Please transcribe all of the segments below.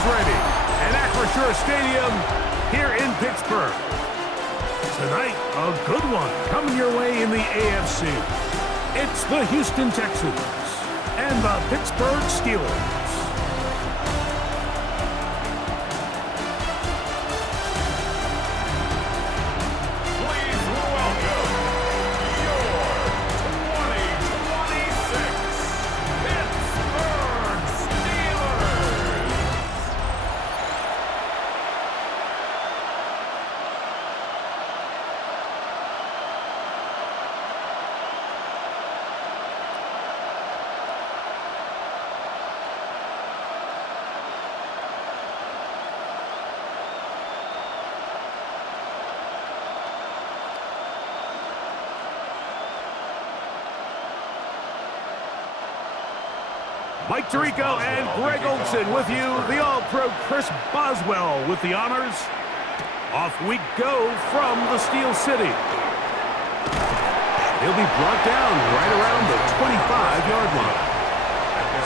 is ready at Acrisure Stadium here in Pittsburgh. Tonight, a good one coming your way in the AFC. It's the Houston Texans and the Pittsburgh Steelers. Mike Tirico and Greg Olson with you. The All-Pro Chris Boswell with the honors. Off we go from the Steel City. He'll be brought down right around the 25-yard line.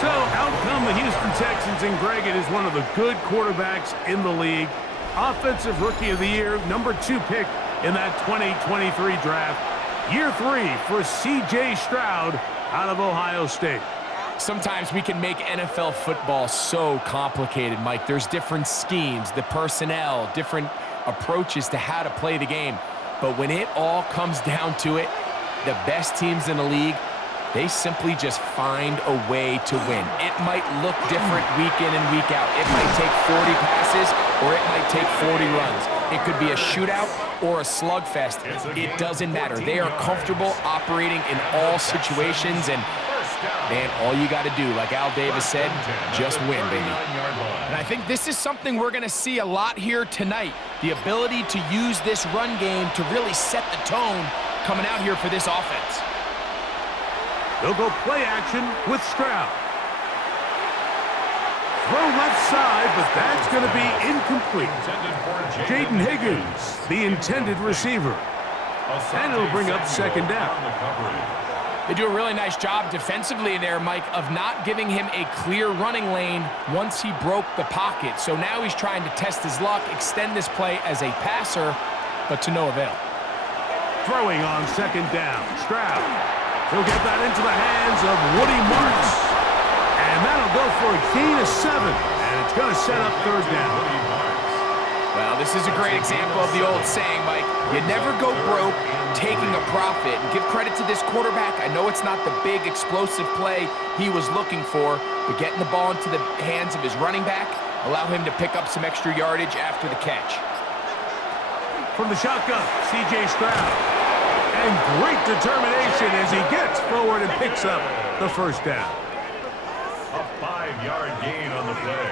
So out come the Houston Texans, and Greg, it is one of the good quarterbacks in the league. Offensive Rookie of the Year, #2 pick in that 2023 draft. Year 3 for C.J. Stroud out of Ohio State. Sometimes we can make NFL football so complicated, Mike. There's different schemes, the personnel, different approaches to how to play the game. But when it all comes down to it, the best teams in the league, they simply just find a way to win. It might look different week in and week out. It might take 40 passes or it might take 40 runs. It could be a shootout or a slugfest. It doesn't matter. They are comfortable operating in all situations, and man, all you got to do, like Al Davis said, just win, baby. And I think this is something we're going to see a lot here tonight. The ability to use this run game to really set the tone coming out here for this offense. They'll go play action with Stroud. Throw left side, but that's going to be incomplete. Jaden Higgins, the intended receiver. And it'll bring up second down. They do a really nice job defensively there, Mike, of not giving him a clear running lane once he broke the pocket. So now he's trying to test his luck, extend this play as a passer, but to no avail. Throwing on second down, Stroud. He'll get that into the hands of Woody Marks. And that'll go for a gain of 7. And it's going to set up third down. Well, this is a great example of the old saying, Mike. You never go broke taking a profit. And give credit to this quarterback. I know it's not the big explosive play he was looking for, but getting the ball into the hands of his running back, allow him to pick up some extra yardage after the catch. From the shotgun, C.J. Stroud. And great determination as he gets forward and picks up the first down. A 5-yard gain on the play.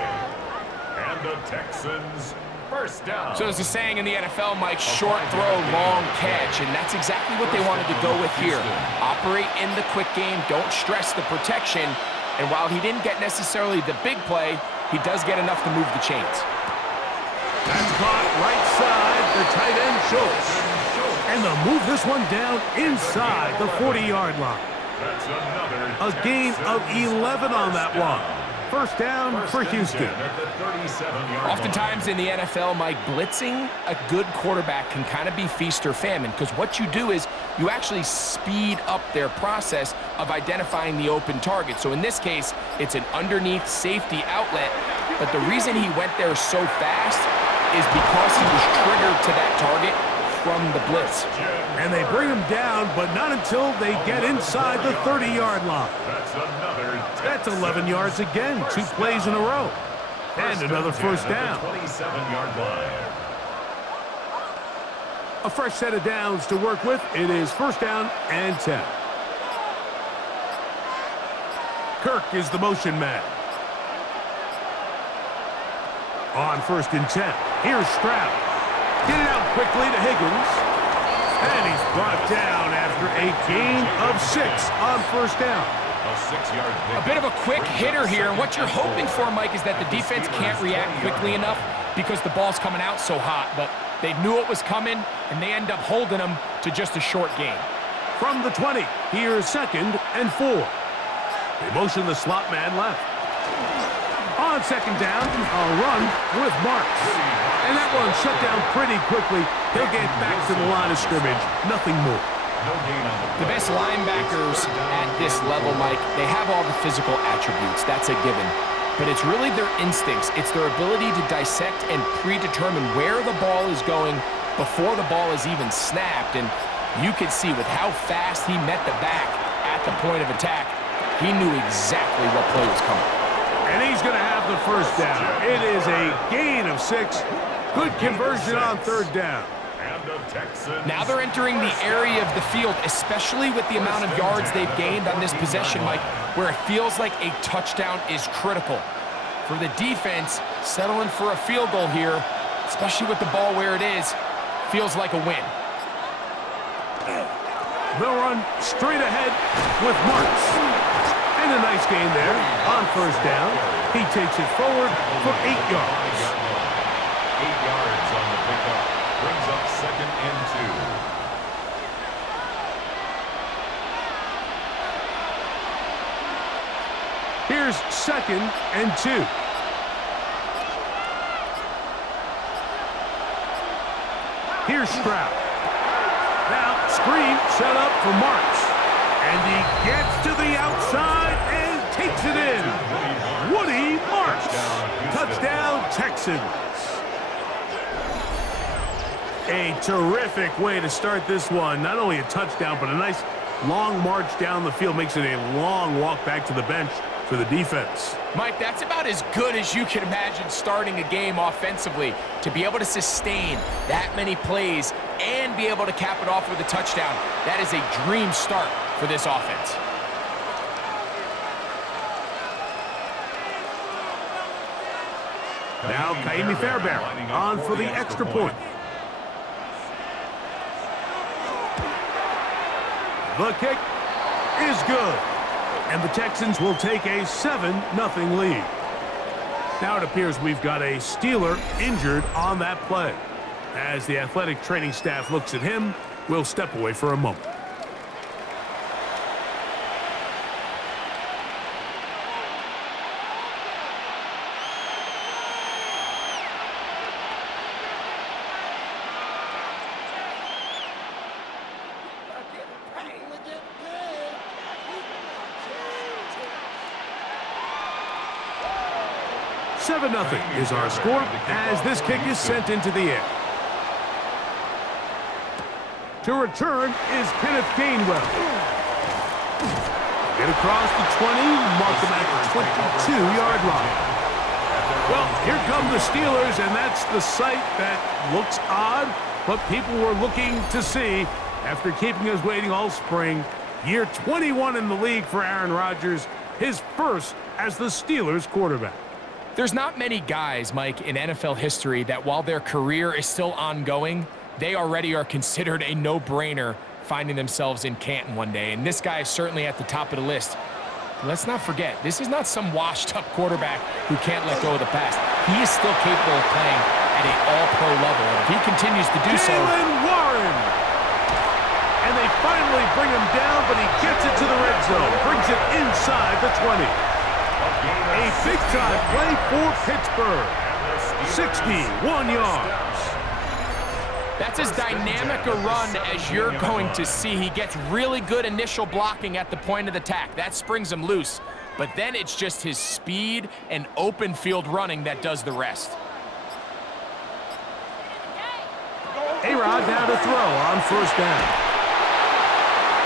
And the Texans first down. So there's a saying in the NFL, Mike, short throw, long catch, and that's exactly what they wanted to go with here. Operate in the quick game, don't stress the protection, and while he didn't get necessarily the big play, he does get enough to move the chains. That's caught right side, the tight end Schultz. And they'll move this one down inside the 40-yard line. That's another a gain of 11 on that one. First down for Houston. Oftentimes in the NFL, Mike, blitzing a good quarterback can kind of be feast or famine, because what you do is you actually speed up their process of identifying the open target. So in this case, it's an underneath safety outlet, but the reason he went there so fast is because he was triggered to that target from the blitz. And they bring him down, but not until they get inside the 30-yard line. That's 11 yards again, 2 plays in a row. And another first down. A fresh set of downs to work with. It is first down and 10. Kirk is the motion man. On first and 10. Here's Stroud. Get it out quickly to Higgins. And he's brought down after a gain of 6 on first down. A bit of a quick hitter here, and what you're hoping for, Mike, is that the defense can't react quickly enough because the ball's coming out so hot, but they knew it was coming, and they end up holding them to just a short gain. From the 20, here's second and 4. They motion the slot man left. On On second down, a run with Marks. And that one shut down pretty quickly. He'll get back to the line of scrimmage. Nothing more. The best linebackers at this level, Mike, they have all the physical attributes. That's a given. But it's really their instincts. It's their ability to dissect and predetermine where the ball is going before the ball is even snapped. And you could see with how fast he met the back at the point of attack, he knew exactly what play was coming. And he's going to have the first down. It is a gain of 6. Good conversion on third down. Now they're entering the area of the field, especially with the amount of yards they've gained on this possession, Mike, where it feels like a touchdown is critical. For the defense, settling for a field goal here, especially with the ball where it is, feels like a win. They'll run straight ahead with Marks. And a nice gain there on first down. He takes it forward for 8 yards. 8 yards on the pickup. Brings up 2nd and 2. Here's 2nd and 2. Here's Stroud. Now, screen set up for Marks. And he gets to the outside and takes it in. Woody Marks. Touchdown, Texans. A terrific way to start this one. Not only a touchdown, but a nice long march down the field. Makes it a long walk back to the bench for the defense. Mike, that's about as good as you can imagine starting a game offensively. To be able to sustain that many plays and be able to cap it off with a touchdown, that is a dream start for this offense. Now Kaimi Fairbairn on for the extra point. The kick is good. And the Texans will take a 7-0 lead. Now it appears we've got a Steeler injured on that play. As the athletic training staff looks at him, we'll step away for a moment. Nothing is our score as this kick is sent into the air. To return is Kenneth Gainwell. Get across the 20, mark them at the 22-yard line. Well, here come the Steelers, and that's the sight that looks odd, but people were looking to see after keeping us waiting all spring. Year 21 in the league for Aaron Rodgers, his first as the Steelers quarterback. There's not many guys, Mike, in NFL history that while their career is still ongoing, they already are considered a no-brainer finding themselves in Canton one day. And this guy is certainly at the top of the list. Let's not forget, this is not some washed-up quarterback who can't let go of the pass. He is still capable of playing at an all-pro level. And if he continues to do so... Jaylen Warren! And they finally bring him down, but he gets it to the red zone. Brings it inside the 20. A big-time play for Pittsburgh. 61 yards. That's as dynamic a run as you're going to see. He gets really good initial blocking at the point of attack. That springs him loose. But then it's just his speed and open field running that does the rest. A-Rod now to throw on first down.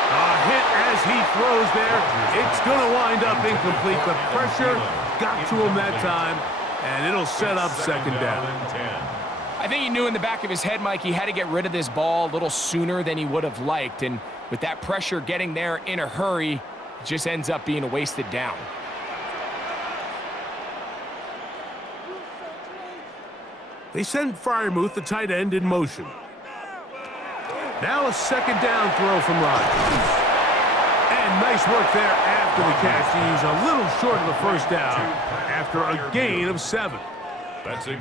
A hit as he throws there. It's going to wind up incomplete. The pressure got to him that time, and it'll set up second down. I think he knew in the back of his head, Mike, he had to get rid of this ball a little sooner than he would have liked. And with that pressure getting there in a hurry, it just ends up being a wasted down. They send Freiermuth, the tight end, in motion. Now a second down throw from Rodgers. And nice work there after the catch. He's a little short of the first down after a gain of 7.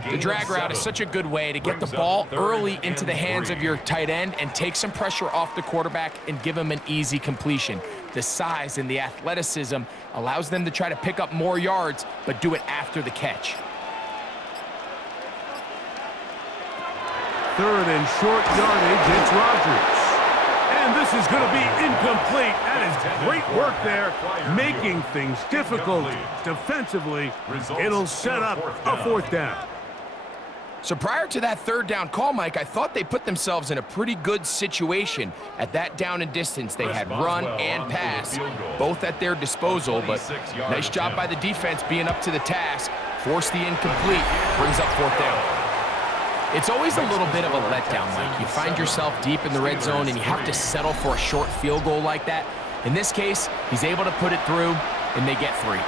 The drag route is such a good way to get the ball early into the hands of your tight end and take some pressure off the quarterback and give him an easy completion. The size and the athleticism allows them to try to pick up more yards, but do it after the catch. Third and short yardage, it's Rodgers. And this is going to be incomplete. That is great work there, making things difficult defensively. It'll set up a fourth down. So prior to that third down call, Mike, I thought they put themselves in a pretty good situation. At that down and distance, they had run and pass, both at their disposal, but nice job by the defense being up to the task. Forced the incomplete, brings up fourth down. It's always a little bit of a letdown, Mike. You find yourself deep in the red zone and you have to settle for a short field goal like that. In this case, he's able to put it through, and they get 3.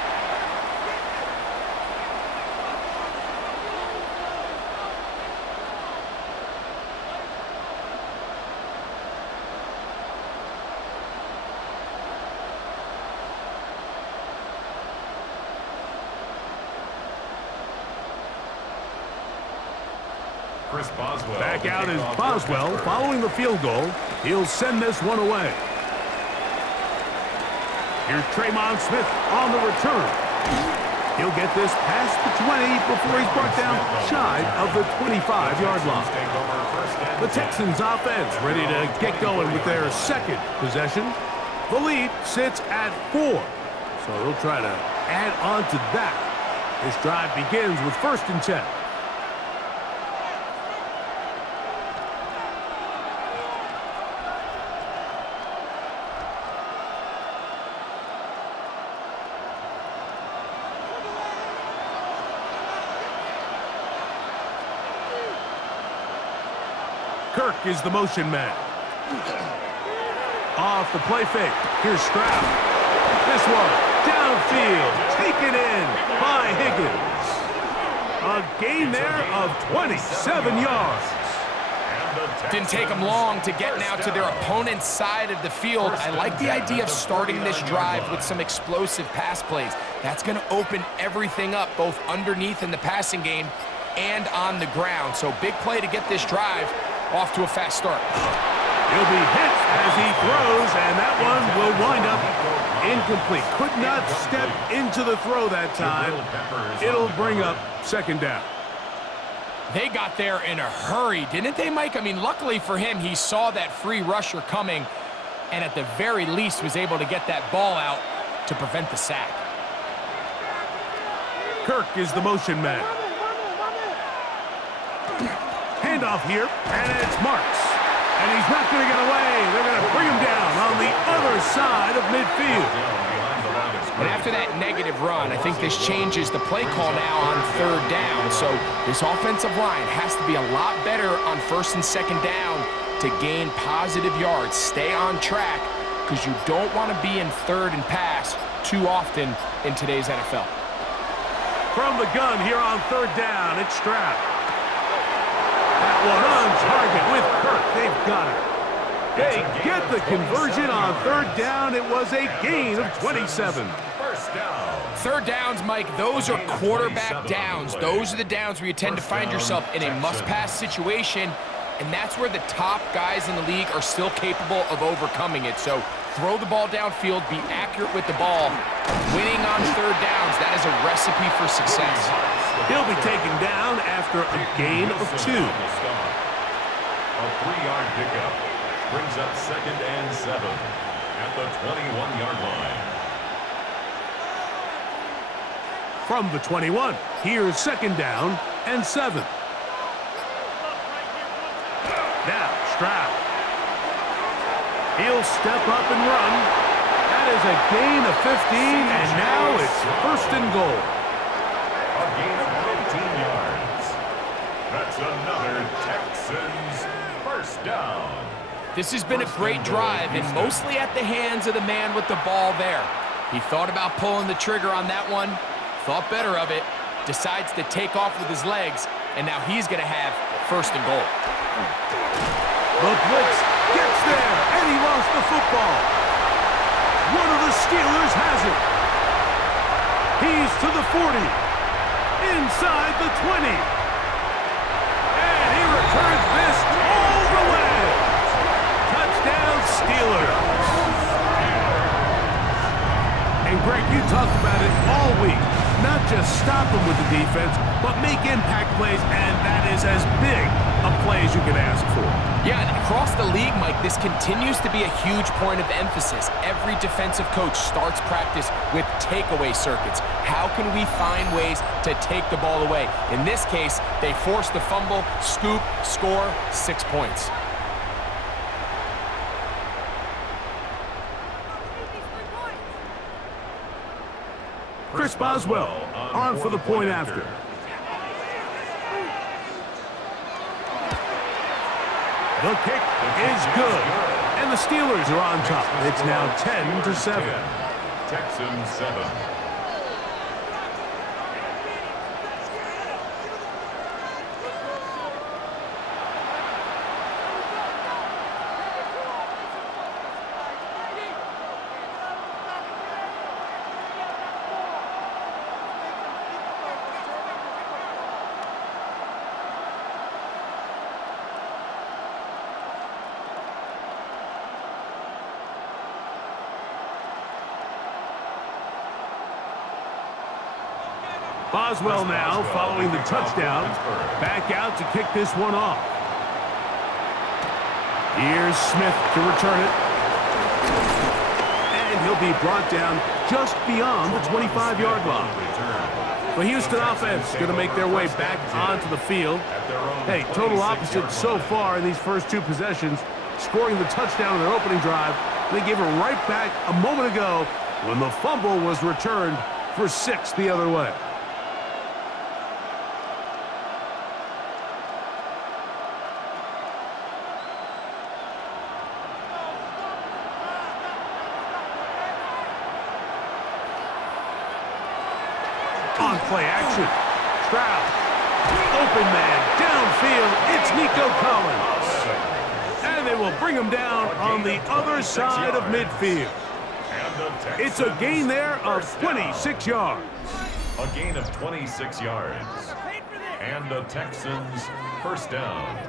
Back out is Boswell following the field goal. He'll send this one away. Here's Tremon Smith on the return. He'll get this past the 20 before he's brought down shy of the 25-yard line. The Texans offense ready to get going with their second possession. The lead sits at 4, so they'll try to add on to that. This drive begins with 1st and 10. Kirk is the motion man. Off the play fake. Here's Stroud. This one downfield. Taken in by Higgins. A gain there of 27 yards. Didn't take them long to get now to their opponent's side of the field. I like the idea of starting this drive with some explosive pass plays. That's going to open everything up, both underneath in the passing game and on the ground. So big play to get this drive off to a fast start. He'll be hit as he throws, and that one will wind up incomplete. Could not step into the throw that time. It'll bring up 2nd down. They got there in a hurry, didn't they, Mike? I mean, luckily for him, he saw that free rusher coming, and at the very least was able to get that ball out to prevent the sack. Kirk is the motion man. Handoff here, and it's Marks. And he's not going to get away. They're going to bring him down on the other side of midfield. And after that negative run, I think this changes the play call now on 3rd down. So this offensive line has to be a lot better on 1st and 2nd down to gain positive yards. Stay on track, because you don't want to be in 3rd and pass too often in today's NFL. From the gun here on 3rd down, it's Stroud. That one on target with Kirk. They've got it. They get the conversion on 3rd down. It was a gain of 27. 3rd downs, Mike, those are quarterback downs. Those are the downs where you tend to find yourself in a must-pass situation, and that's where the top guys in the league are still capable of overcoming it. So throw the ball downfield, be accurate with the ball. Winning on 3rd downs, that is a recipe for success. He'll be taken down after a gain of 2. A 3-yard pickup brings up 2nd and 7 at the 21-yard line. From the 21, here's 2nd down and 7. Now Stroud. He'll step up and run. That is a gain of 15, and now it's 1st and goal. A gain of 15 yards. That's another Texans 1st down. This has been a great drive, and mostly at the hands of the man with the ball there. He thought about pulling the trigger on that one, thought better of it, decides to take off with his legs, and now he's going to have 1st and goal. The blitz gets there, and he lost the football. One of the Steelers has it. He's to the 40, inside the 20. And he returns this all the way. Touchdown, Steelers. Greg, you talked about it all week. Not just stop them with the defense, but make impact plays, and that is as big a play as you can ask for. Yeah, and across the league, Mike, this continues to be a huge point of emphasis. Every defensive coach starts practice with takeaway circuits. How can we find ways to take the ball away? In this case, they forced the fumble, scoop, score, 6 points. Chris Boswell on for the point after. The kick is good, and the Steelers are on top. It's now 10-7. Texans 7. Boswell now following the touchdown. Back out to kick this one off. Here's Smith to return it. And he'll be brought down just beyond the 25-yard line. The Houston offense going to make their way back onto the field. Hey, total opposite so far in these first two possessions, scoring the touchdown in their opening drive. They gave it right back a moment ago when the fumble was returned for 6 the other way. On play action. Stroud. Open man. Downfield. It's Nico Collins. And they will bring him down on the other side of midfield. It's a gain there of 26 yards. A gain of 26 yards. And the Texans first down.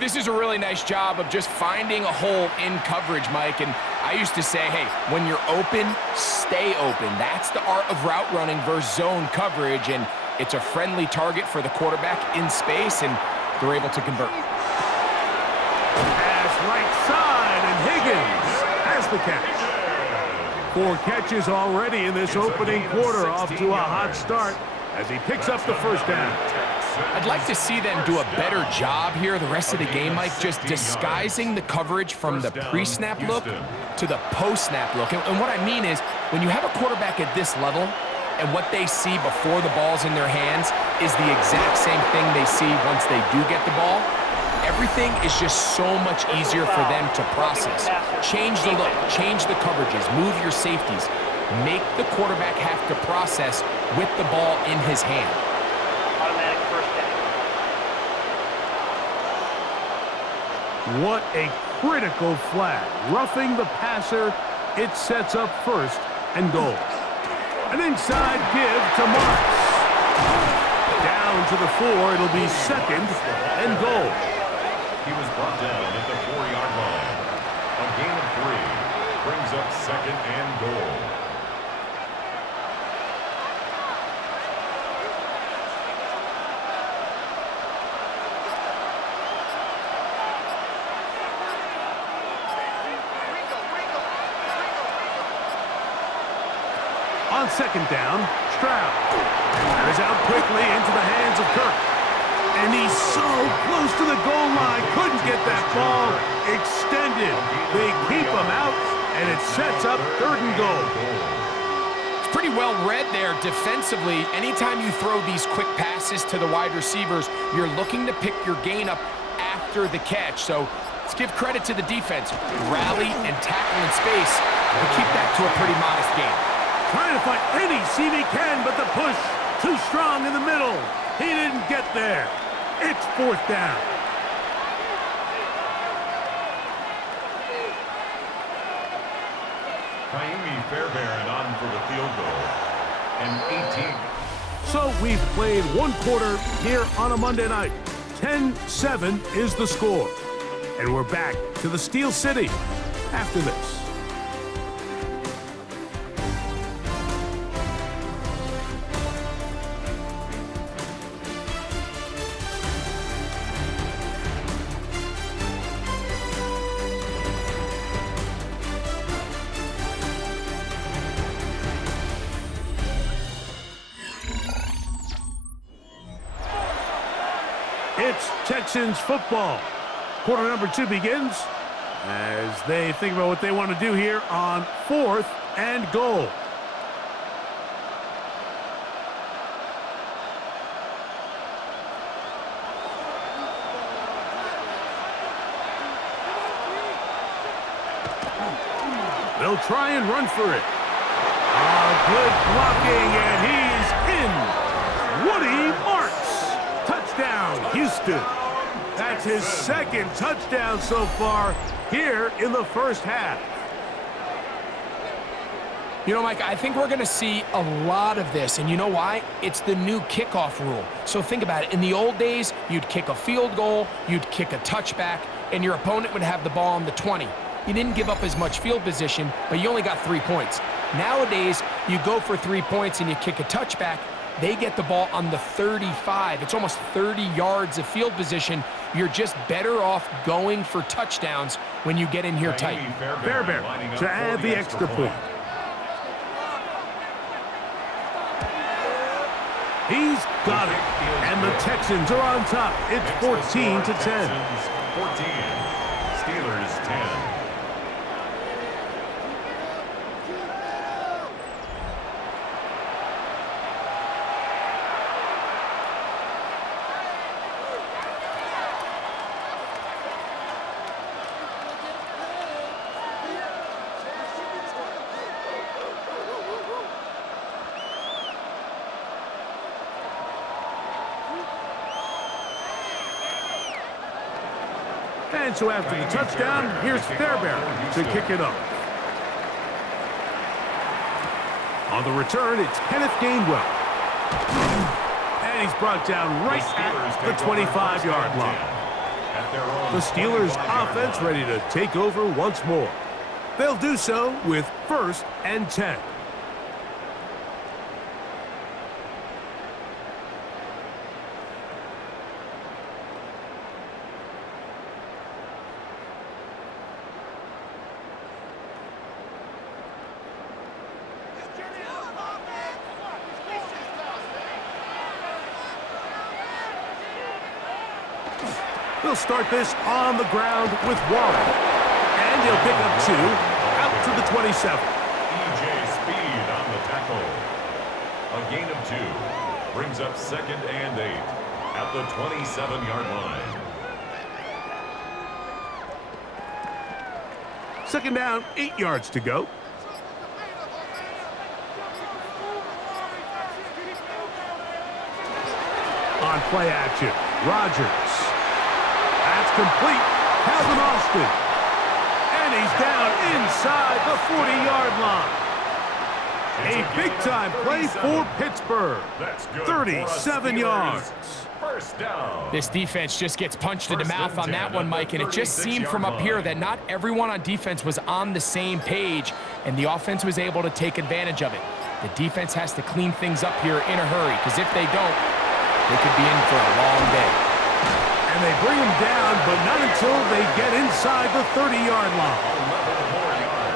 This is a really nice job of just finding a hole in coverage, Mike. And I used to say, hey, when you're open, stay open. That's the art of route running versus zone coverage. And it's a friendly target for the quarterback in space, and they're able to convert. Pass right side, and Higgins has the catch. 4 catches already in this opening quarter, off to a hot start as he picks up the first down. I'd like to see them do a better job here the rest of the game, Mike, just disguising the coverage from the pre-snap look to the post-snap look. And what I mean is, when you have a quarterback at this level and what they see before the ball's in their hands is the exact same thing they see once they do get the ball, everything is just so much easier for them to process. Change the look, change the coverages, move your safeties. Make the quarterback have to process with the ball in his hand. What a critical flag. Roughing the passer, it sets up first and goal. An inside give to Marks. Down to the 4, it'll be second and goal. He was brought down at the 4-yard line. A gain of 3 brings up second and goal. On second down, Stroud. That is out quickly into the hands of Kirk. And he's so close to the goal line, couldn't get that ball extended. They keep him out, and it sets up third and goal. It's pretty well read there defensively. Anytime you throw these quick passes to the wide receivers, you're looking to pick your gain up after the catch. So let's give credit to the defense. Rally and tackle in space and keep that to a pretty modest gain. Trying to find any seam he can, but the push too strong in the middle. He didn't get there. It's fourth down. Kaimi Fairbairn on for the field goal. And 18. So we've played one quarter here on a Monday night. 10-7 is the score. And we're back to the Steel City. after this. It's Texans football. Quarter number 2 begins as they think about what they want to do here on 4th and goal. They'll try and run for it. Good blocking, and he's in. Woody Marks. Touchdown, Houston. That's his 2nd touchdown so far here in the first half. You know, Mike, I think we're going to see a lot of this, and you know why? It's the new kickoff rule. So think about it. In the old days, you'd kick a field goal, you'd kick a touchback, and your opponent would have the ball on the 20. You didn't give up as much field position, but you only got 3 points. Nowadays, you go for 3 points and you kick a touchback, they get the ball on the 35. It's almost 30 yards of field position. You're just better off going for touchdowns when you get in here tight. Fairbairn to add the extra point. He's got it. And the Texans are on top. It's 14-10. 14. Steelers 10. And so after the touchdown, here's Fairbairn to kick it up. On the return, it's Kenneth Gainwell. And he's brought down right at the 25-yard line. The Steelers' offense ready to take over once more. They'll do so with 1st and 10. They'll start this on the ground with Warren. And he'll pick up 2 out to the 27. E.J. Speed on the tackle. A gain of 2 brings up 2nd and 8 at the 27-yard line. 2nd down, 8 yards to go. On play action, Rodgers. That's complete. Calvin Austin. And he's down inside the 40-yard line. A big-time play for Pittsburgh. 37 yards. First down. This defense just gets punched in the mouth on that one, Mike, and it just seemed from up here that not everyone on defense was on the same page, and the offense was able to take advantage of it. The defense has to clean things up here in a hurry, because if they don't, they could be in for a long day. And they bring him down, but not until they get inside the 30-yard line.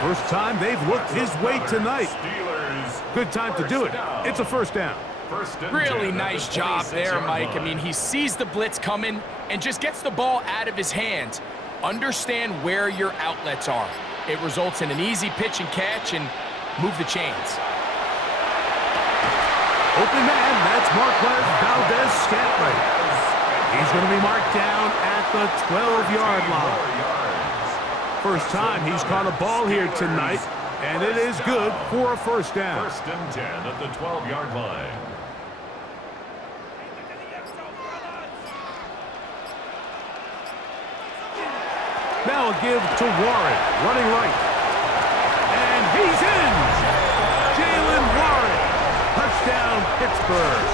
First time they've looked his way tonight. Good time to do it. It's a first down. Really nice job there, Mike. I mean, he sees the blitz coming and just gets the ball out of his hands. Understand where your outlets are. It results in an easy pitch and catch and move the chains. Open man, that's Marquez Valdez-Scantling. He's going to be marked down at the 12-yard line. First time he's caught a ball here tonight, and it is good for a first down. 1st and 10 at the 12-yard line. Now a give to Warren, running right. And he's in! Jalen Warren. Touchdown, Pittsburgh.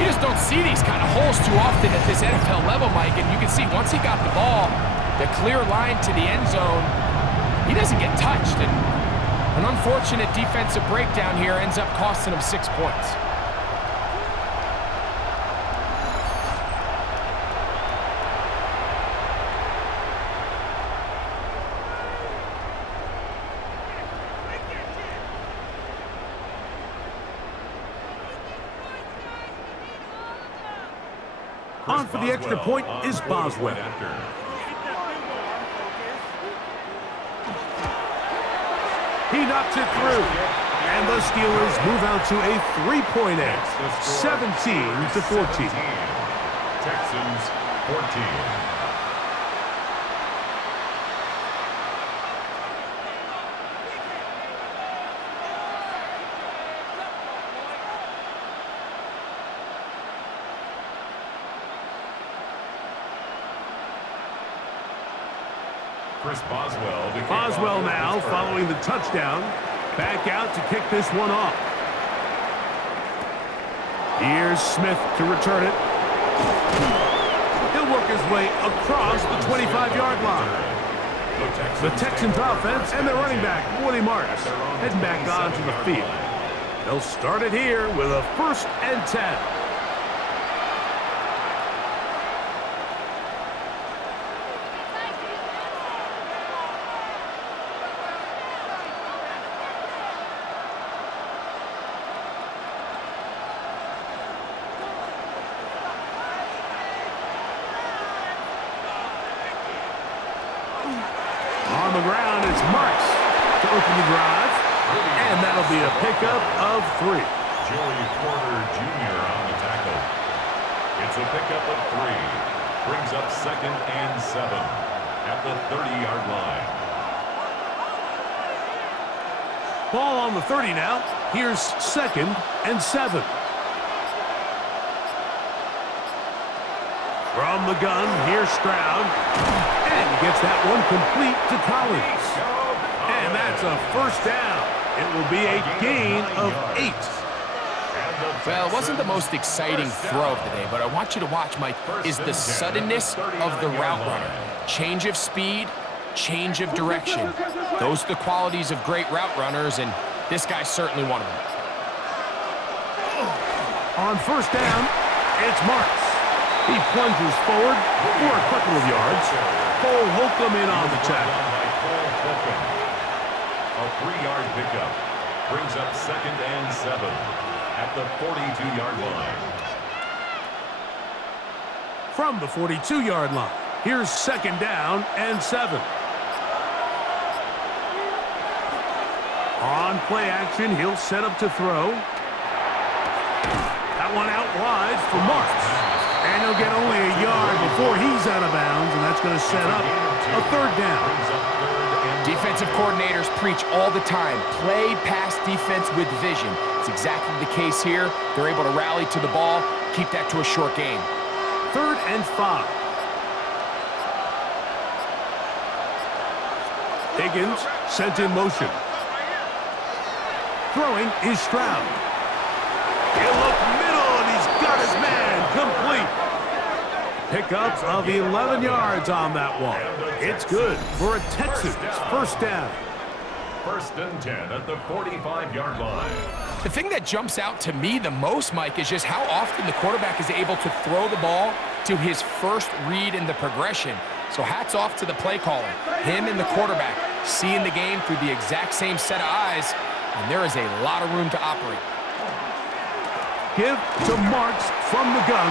You just don't see these kind of holes too often at this NFL level, Mike, and you can see once he got the ball, The clear line to the end zone, he doesn't get touched. And an unfortunate defensive breakdown here ends up costing him 6 points. On for the extra point is Boswell. He knocks it through. And the Steelers move out to a 3-point edge, 17-14. Texans 14. Boswell now following the touchdown. Back out to kick this one off. Here's Smith to return it. He'll work his way across the 25-yard line. The Texans offense and their running back, Woody Marks, heading back onto the field. They'll start it here with a 1st and 10. On the ground, it's Marks to open the drive. And that'll be a pickup of 3. Joey Porter Jr. on the tackle. It's a pickup of 3. Brings up 2nd and 7 at the 30-yard line. Ball on the 30 now. Here's 2nd and 7. From the gun, here's Stroud. And he gets that one complete to Collins. And that's a 1st down. It will be a gain of 8. Well, it wasn't the most exciting throw of the day, but I want you to watch, Mike, is the suddenness of the route runner. Change of speed, change of direction. Those are the qualities of great route runners, and this guy's certainly one of them. On 1st down, it's Marks. He plunges forward for a couple of yards. Cole Holcomb in on the tackle. A 3-yard pickup brings up 2nd and 7 at the 42-yard line. From the 42-yard line, here's 2nd down and 7. On play action, he'll set up to throw. That one out wide for Marks. And he'll get only a yard before he's out of bounds, and that's going to set up a 3rd down. Defensive coordinators preach all the time, play pass defense with vision. It's exactly the case here. They're able to rally to the ball, keep that to a short gain. 3rd and 5. Higgins sent in motion. Throwing is Stroud. He'll look middle, and he's got his man complete. Pickups of 11 yards on that one. It's good for a Texans 1st down. 1st and 10 at the 45-yard line. The thing that jumps out to me the most, Mike, is just how often the quarterback is able to throw the ball to his first read in the progression. So hats off to the play caller. Him and the quarterback seeing the game through the exact same set of eyes, and there is a lot of room to operate. Give to Marks from the gun.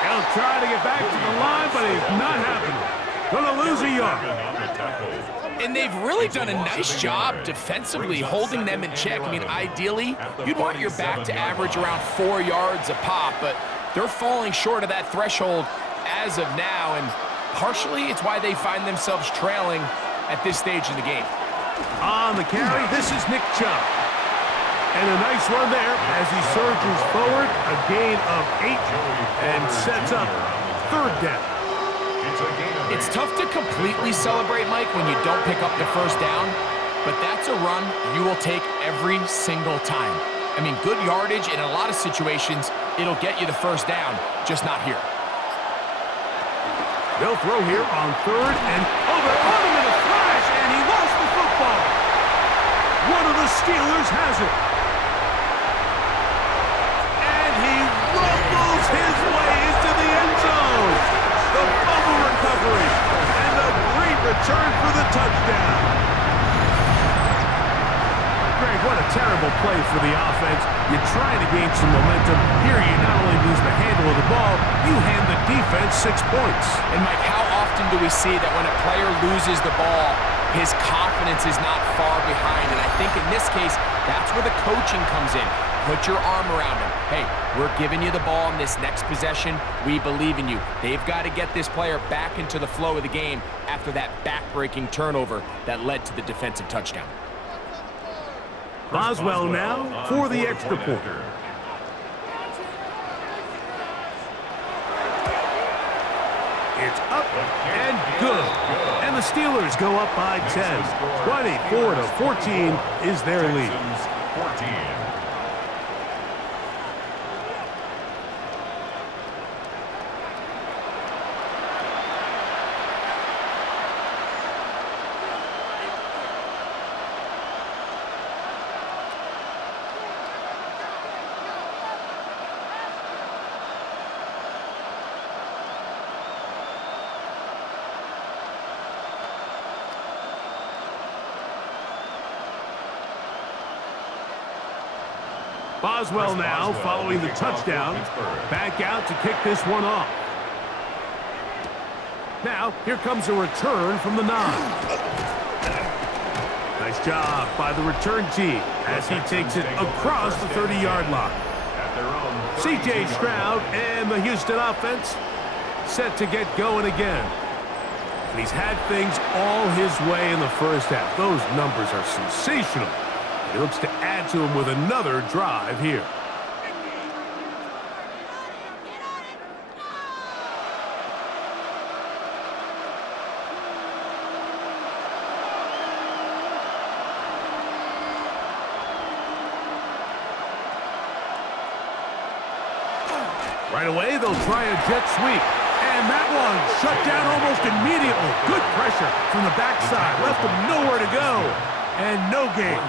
He'll try to get back to the line, but it's not happening. Gonna lose a yard. And they've really done a nice job defensively holding them in check. I mean, ideally, you'd want your back to average around 4 yards a pop, but they're falling short of that threshold as of now, and partially it's why they find themselves trailing at this stage of the game. On the carry, this is Nick Chubb. And a nice run there as he surges forward, a gain of 8, and sets up 3rd down. It's tough to completely celebrate, Mike, when you don't pick up the 1st down, but that's a run you will take every single time. I mean, good yardage in a lot of situations, it'll get you the 1st down, just not here. They'll throw here on third, and they're on him in a flash, and he lost the football. One of the Steelers has it. And he rumbles his way into the end zone. The fumble recovery, and a great return for the touchdown. Greg, what a terrible play for the offense. You're trying to gain some momentum. Here you not only lose the handle of the ball, you hand the defense 6 points. And Mike, how often do we see that when a player loses the ball, his confidence is not far behind? And I think in this case, that's where the coaching comes in. Put your arm around him. Hey, we're giving you the ball in this next possession. We believe in you. They've got to get this player back into the flow of the game after that back-breaking turnover that led to the defensive touchdown. Boswell now for the extra point. It's up and good. And the Steelers go up by 10. 24-14 is their lead. 14. Boswell now following the touchdown. Back out to kick this one off. Now, here comes a return from the 9. Nice job by the return team as he takes it across the 30-yard line. C.J. Stroud and the Houston offense set to get going again. And he's had things all his way in the first half. Those numbers are sensational. He looks to add to him with another drive here. Right away, they'll try a jet sweep. And that one shut down almost immediately. Good pressure from the backside. Left him nowhere to go. And no gain.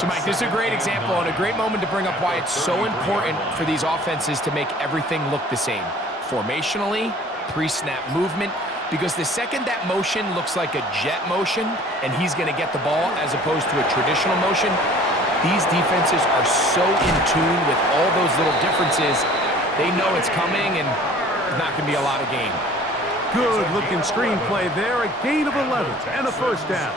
So, Mike, this is a great example and a great moment to bring up why it's so important for these offenses to make everything look the same. Formationally, pre-snap movement, because the second that motion looks like a jet motion and he's going to get the ball as opposed to a traditional motion, these defenses are so in tune with all those little differences. They know it's coming and there's not going to be a lot of gain. Good-looking screenplay there. A gain of 11 and a first down.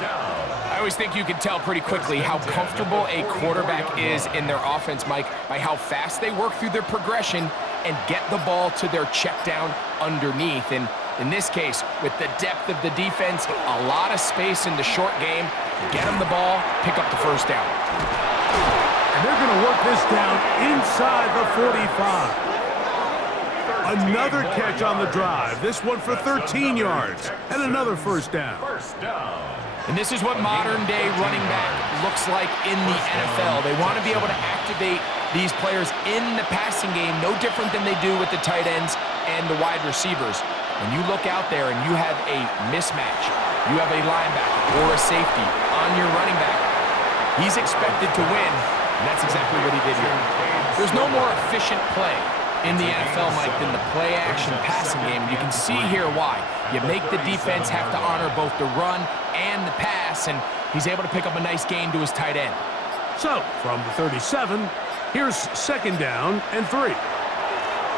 I always think you can tell pretty quickly how comfortable a quarterback is in their offense, Mike, by how fast they work through their progression and get the ball to their check down underneath. And in this case, with the depth of the defense, a lot of space in the short game, get them the ball, pick up the first down. And they're going to work this down inside the 45. Another catch on the drive. This one for 13 yards and another first down. And this is what modern-day running back looks like in the NFL. They want to be able to activate these players in the passing game, no different than they do with the tight ends and the wide receivers. When you look out there and you have a mismatch, you have a linebacker or a safety on your running back, he's expected to win, and that's exactly what he did here. There's no more efficient play in the NFL, Mike, than the play-action passing game. You can see here why. You make the defense have to honor both the run and the pass, and he's able to pick up a nice gain to his tight end. So, from the 37, here's second down and 3.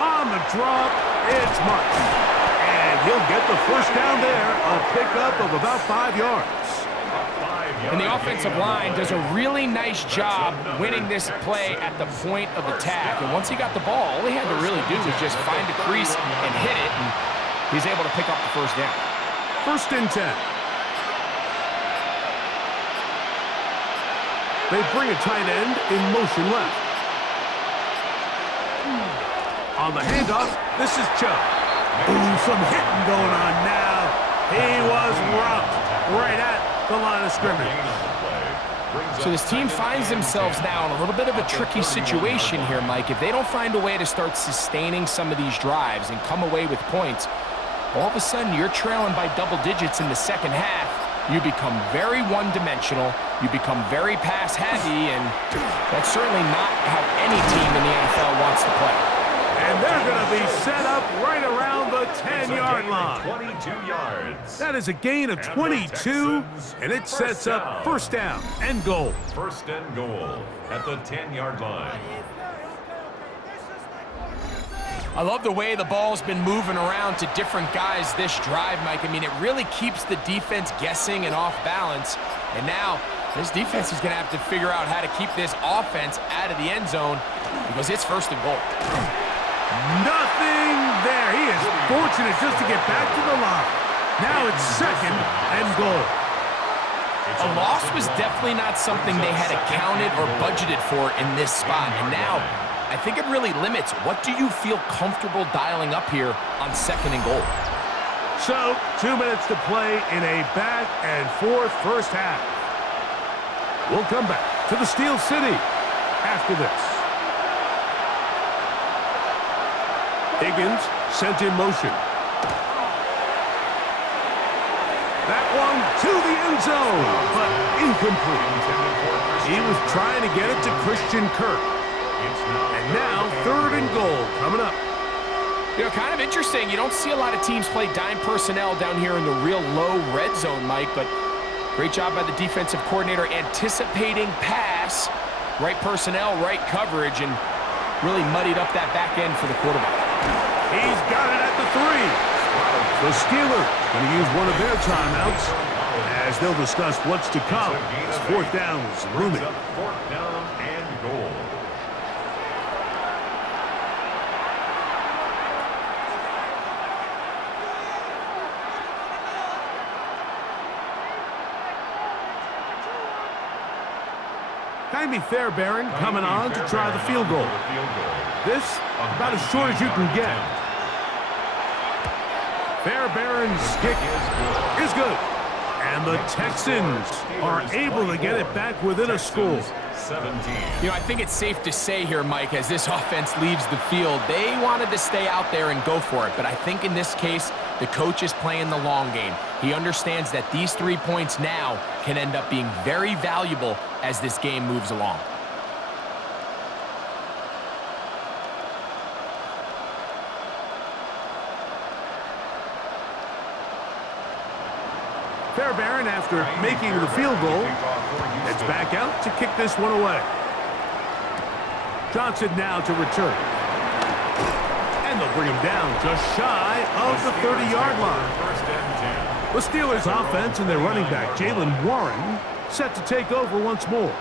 On the drop, it's Martin. And he'll get the first down there, a pickup of about 5 yards. And the offensive line does a really nice job winning this play at the point of attack. And once he got the ball, all he had to really do was just find a crease and hit it, and he's able to pick up the first down. First and 10. They bring a tight end in motion left. On the handoff, this is Chubb. Ooh, some hitting going on now. He was rocked right at the line of scrimmage. So this team finds themselves now in a little bit of a tricky situation here, Mike. If they don't find a way to start sustaining some of these drives and come away with points, all of a sudden you're trailing by double digits in the second half. You become very one-dimensional. You become very pass-heavy, and that's certainly not how any team in the NFL wants to play. And they're going to be set up right around the 10-yard line. 22 yards. That is a gain of 22, and it sets up first down and goal. First and goal at the 10-yard line. I love the way the ball's been moving around to different guys this drive, Mike. I mean, it really keeps the defense guessing and off balance. And now this defense is going to have to figure out how to keep this offense out of the end zone because it's first and goal. Nothing there. He is fortunate just to get back to the line. Now it's second and goal. A loss was definitely not something they had accounted or budgeted for in this spot. And now I think it really limits what do you feel comfortable dialing up here on second and goal. So 2 minutes to play in a back and forth first half. We'll come back to the Steel City after this. Higgins sent in motion. That one to the end zone, but incomplete. He was trying to get it to Christian Kirk. And now third and goal coming up. You know, kind of interesting. You don't see a lot of teams play dime personnel down here in the real low red zone, Mike, but great job by the defensive coordinator anticipating pass, right personnel, right coverage, and really muddied up that back end for the quarterback. He's got it at the 3. The Steelers going to use one of their timeouts as they'll discuss what's to come. Fourth down is looming. Fourth down and goal. Jaime Fairbairn coming on to try the field goal. This about as short as you can get. Fairbairn's kick is good. And the Texans are able to get it back within a score. 17. You know, I think it's safe to say here, Mike, as this offense leaves the field, they wanted to stay out there and go for it. But I think in this case, the coach is playing the long game. He understands that these 3 points now can end up being very valuable as this game moves along. Fairbairn, after making the field goal, heads back out to kick this one away. Johnson now to return. And they'll bring him down just shy of the 30-yard line. The Steelers' offense and their running back, Jaylen Warren, set to take over once more.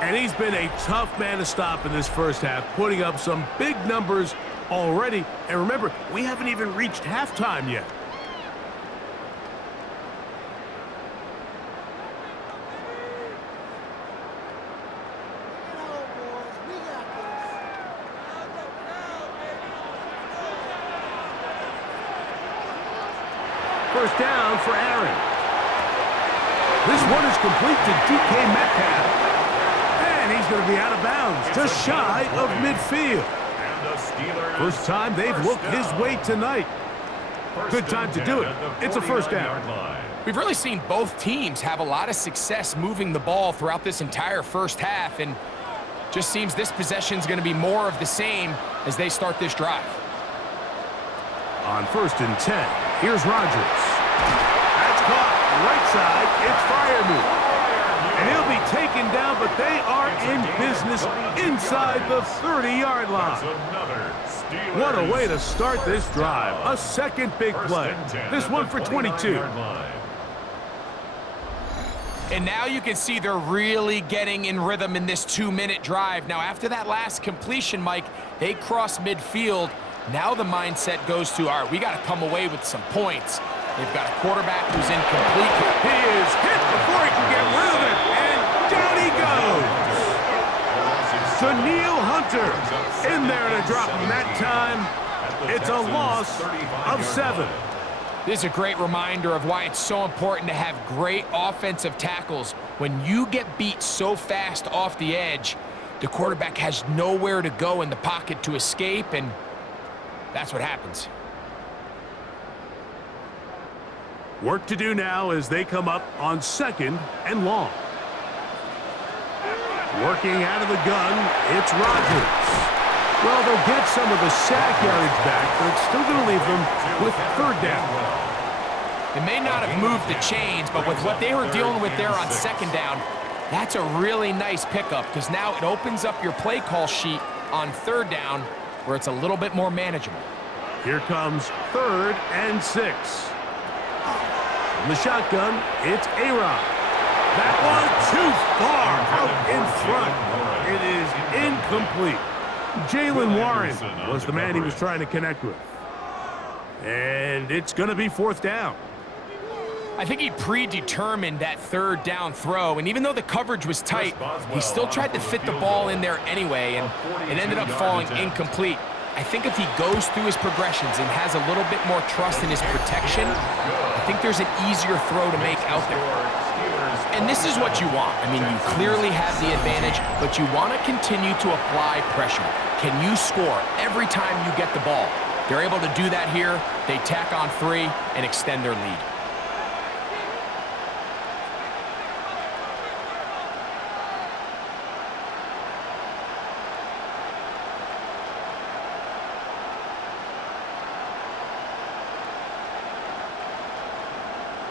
And he's been a tough man to stop in this first half, putting up some big numbers already. And remember, we haven't even reached halftime yet. First down for Aaron. This one is complete to DK Metcalf. And he's going to be out of bounds, just shy of midfield. First time they've looked his way tonight. Good time to do it. It's a first down. We've really seen both teams have a lot of success moving the ball throughout this entire first half, and just seems this possession is going to be more of the same as they start this drive. On 1st and 10, here's Rodgers. That's caught right side. It's Freiermuth. And he'll be taken down, but they are in business inside the 30-yard line. What a way to start this drive. A second big play. This one for 22. And now you can see they're really getting in rhythm in this 2-minute drive. Now, after that last completion, Mike, they cross midfield. Now the mindset goes to, all right, we got to come away with some points. They've got a quarterback who's incomplete. He is hit before he can get rid of it, and down he goes. Darnell Hunter in there to drop him that time. It's a loss of 7. This is a great reminder of why it's so important to have great offensive tackles. When you get beat so fast off the edge, the quarterback has nowhere to go in the pocket to escape, and that's what happens. Work to do now as they come up on 2nd and long. Working out of the gun, it's Rodgers. Well, they'll get some of the sack yardage back, but it's still going to leave them with 3rd down. They may not have moved the chains, but with what they were dealing with there on 2nd down, that's a really nice pickup because now it opens up your play call sheet on 3rd down where it's a little bit more manageable. Here comes 3rd and 6. From the shotgun, it's A-Rod. That one too far out in front. It is incomplete. Jalen Warren was the man he was trying to connect with. And it's going to be 4th down. I think he predetermined that 3rd down throw, and even though the coverage was tight, he still tried to fit the ball in there anyway, and it ended up falling incomplete. I think if he goes through his progressions and has a little bit more trust in his protection, I think there's an easier throw to make out there. And this is what you want. I mean, you clearly have the advantage, but you want to continue to apply pressure. Can you score every time you get the ball? They're able to do that here. They tack on 3 and extend their lead.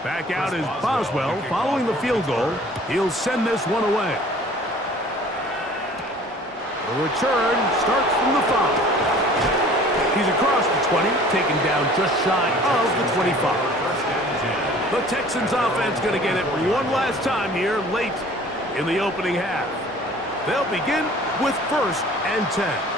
Back out is Boswell following the field goal. He'll send this one away. The return starts from the 5. He's across the 20, taken down just shy of the 25. The Texans offense going to get it one last time here late in the opening half. They'll begin with 1st and 10.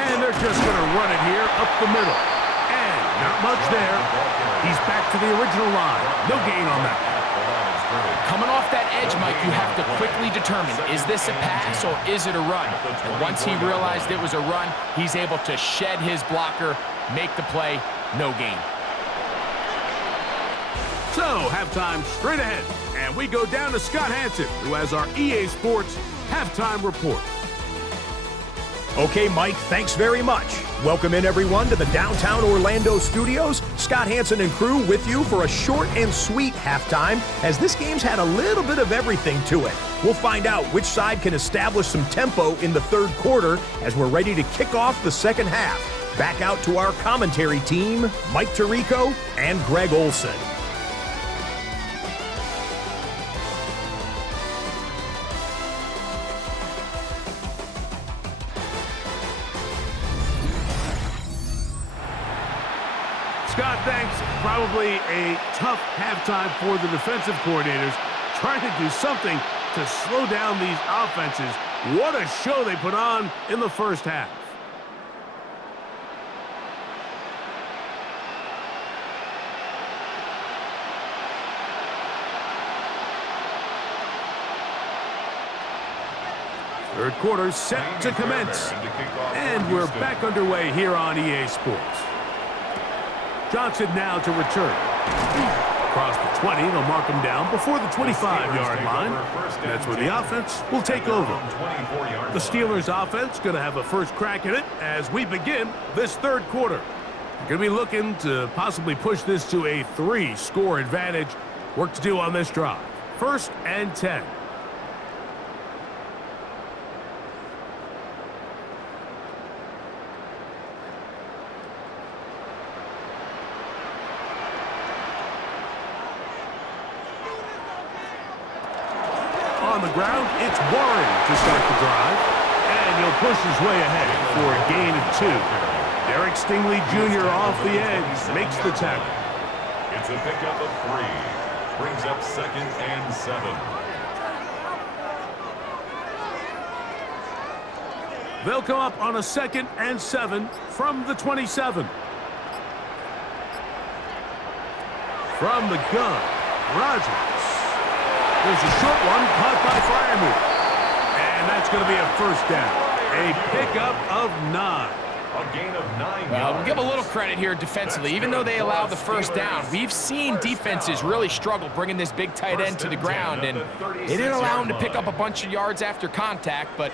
And they're just going to run it here up the middle. And not much there. He's back to the original line. No gain on that. Coming off that edge, Mike, you have to quickly determine, is this a pass or is it a run? And once he realized it was a run, he's able to shed his blocker, make the play, no gain. So, halftime straight ahead. And we go down to Scott Hansen, who has our EA Sports halftime report. Okay, Mike, thanks very much. Welcome in, everyone, to the downtown Orlando studios. Scott Hansen and crew with you for a short and sweet halftime, as this game's had a little bit of everything to it. We'll find out which side can establish some tempo in the 3rd quarter as we're ready to kick off the 2nd half. Back out to our commentary team, Mike Tirico and Greg Olson. Scott, thanks. Probably a tough halftime for the defensive coordinators, trying to do something to slow down these offenses. What a show they put on in the 1st half. Third quarter set to commence. And we're back underway here on EA Sports. Johnson now to return. Across the 20, they'll mark him down before the 25-yard line. That's where the offense will take over. The Steelers' offense going to have a first crack at it as we begin this 3rd quarter. They're going to be looking to possibly push this to a 3-score advantage. Work to do on this drive. 1st and 10. On the ground, it's Warren to start the drive, and he'll push his way ahead for a gain of 2. Derek Stingley Jr. off the edge makes the tackle. It's a pickup of 3. Brings up 2nd and 7. They'll come up on a 2nd and 7 from the 27. From the gun, Rodgers. There's a short one caught by Freiermuth. And that's going to be a first down. A pickup of 9. A gain of 9 Well, yards. we'll give a little credit here defensively. Even though they allowed the first down, we've seen defenses really struggle bringing this big tight end to the ground, and they didn't allow him to pick up a bunch of yards after contact, but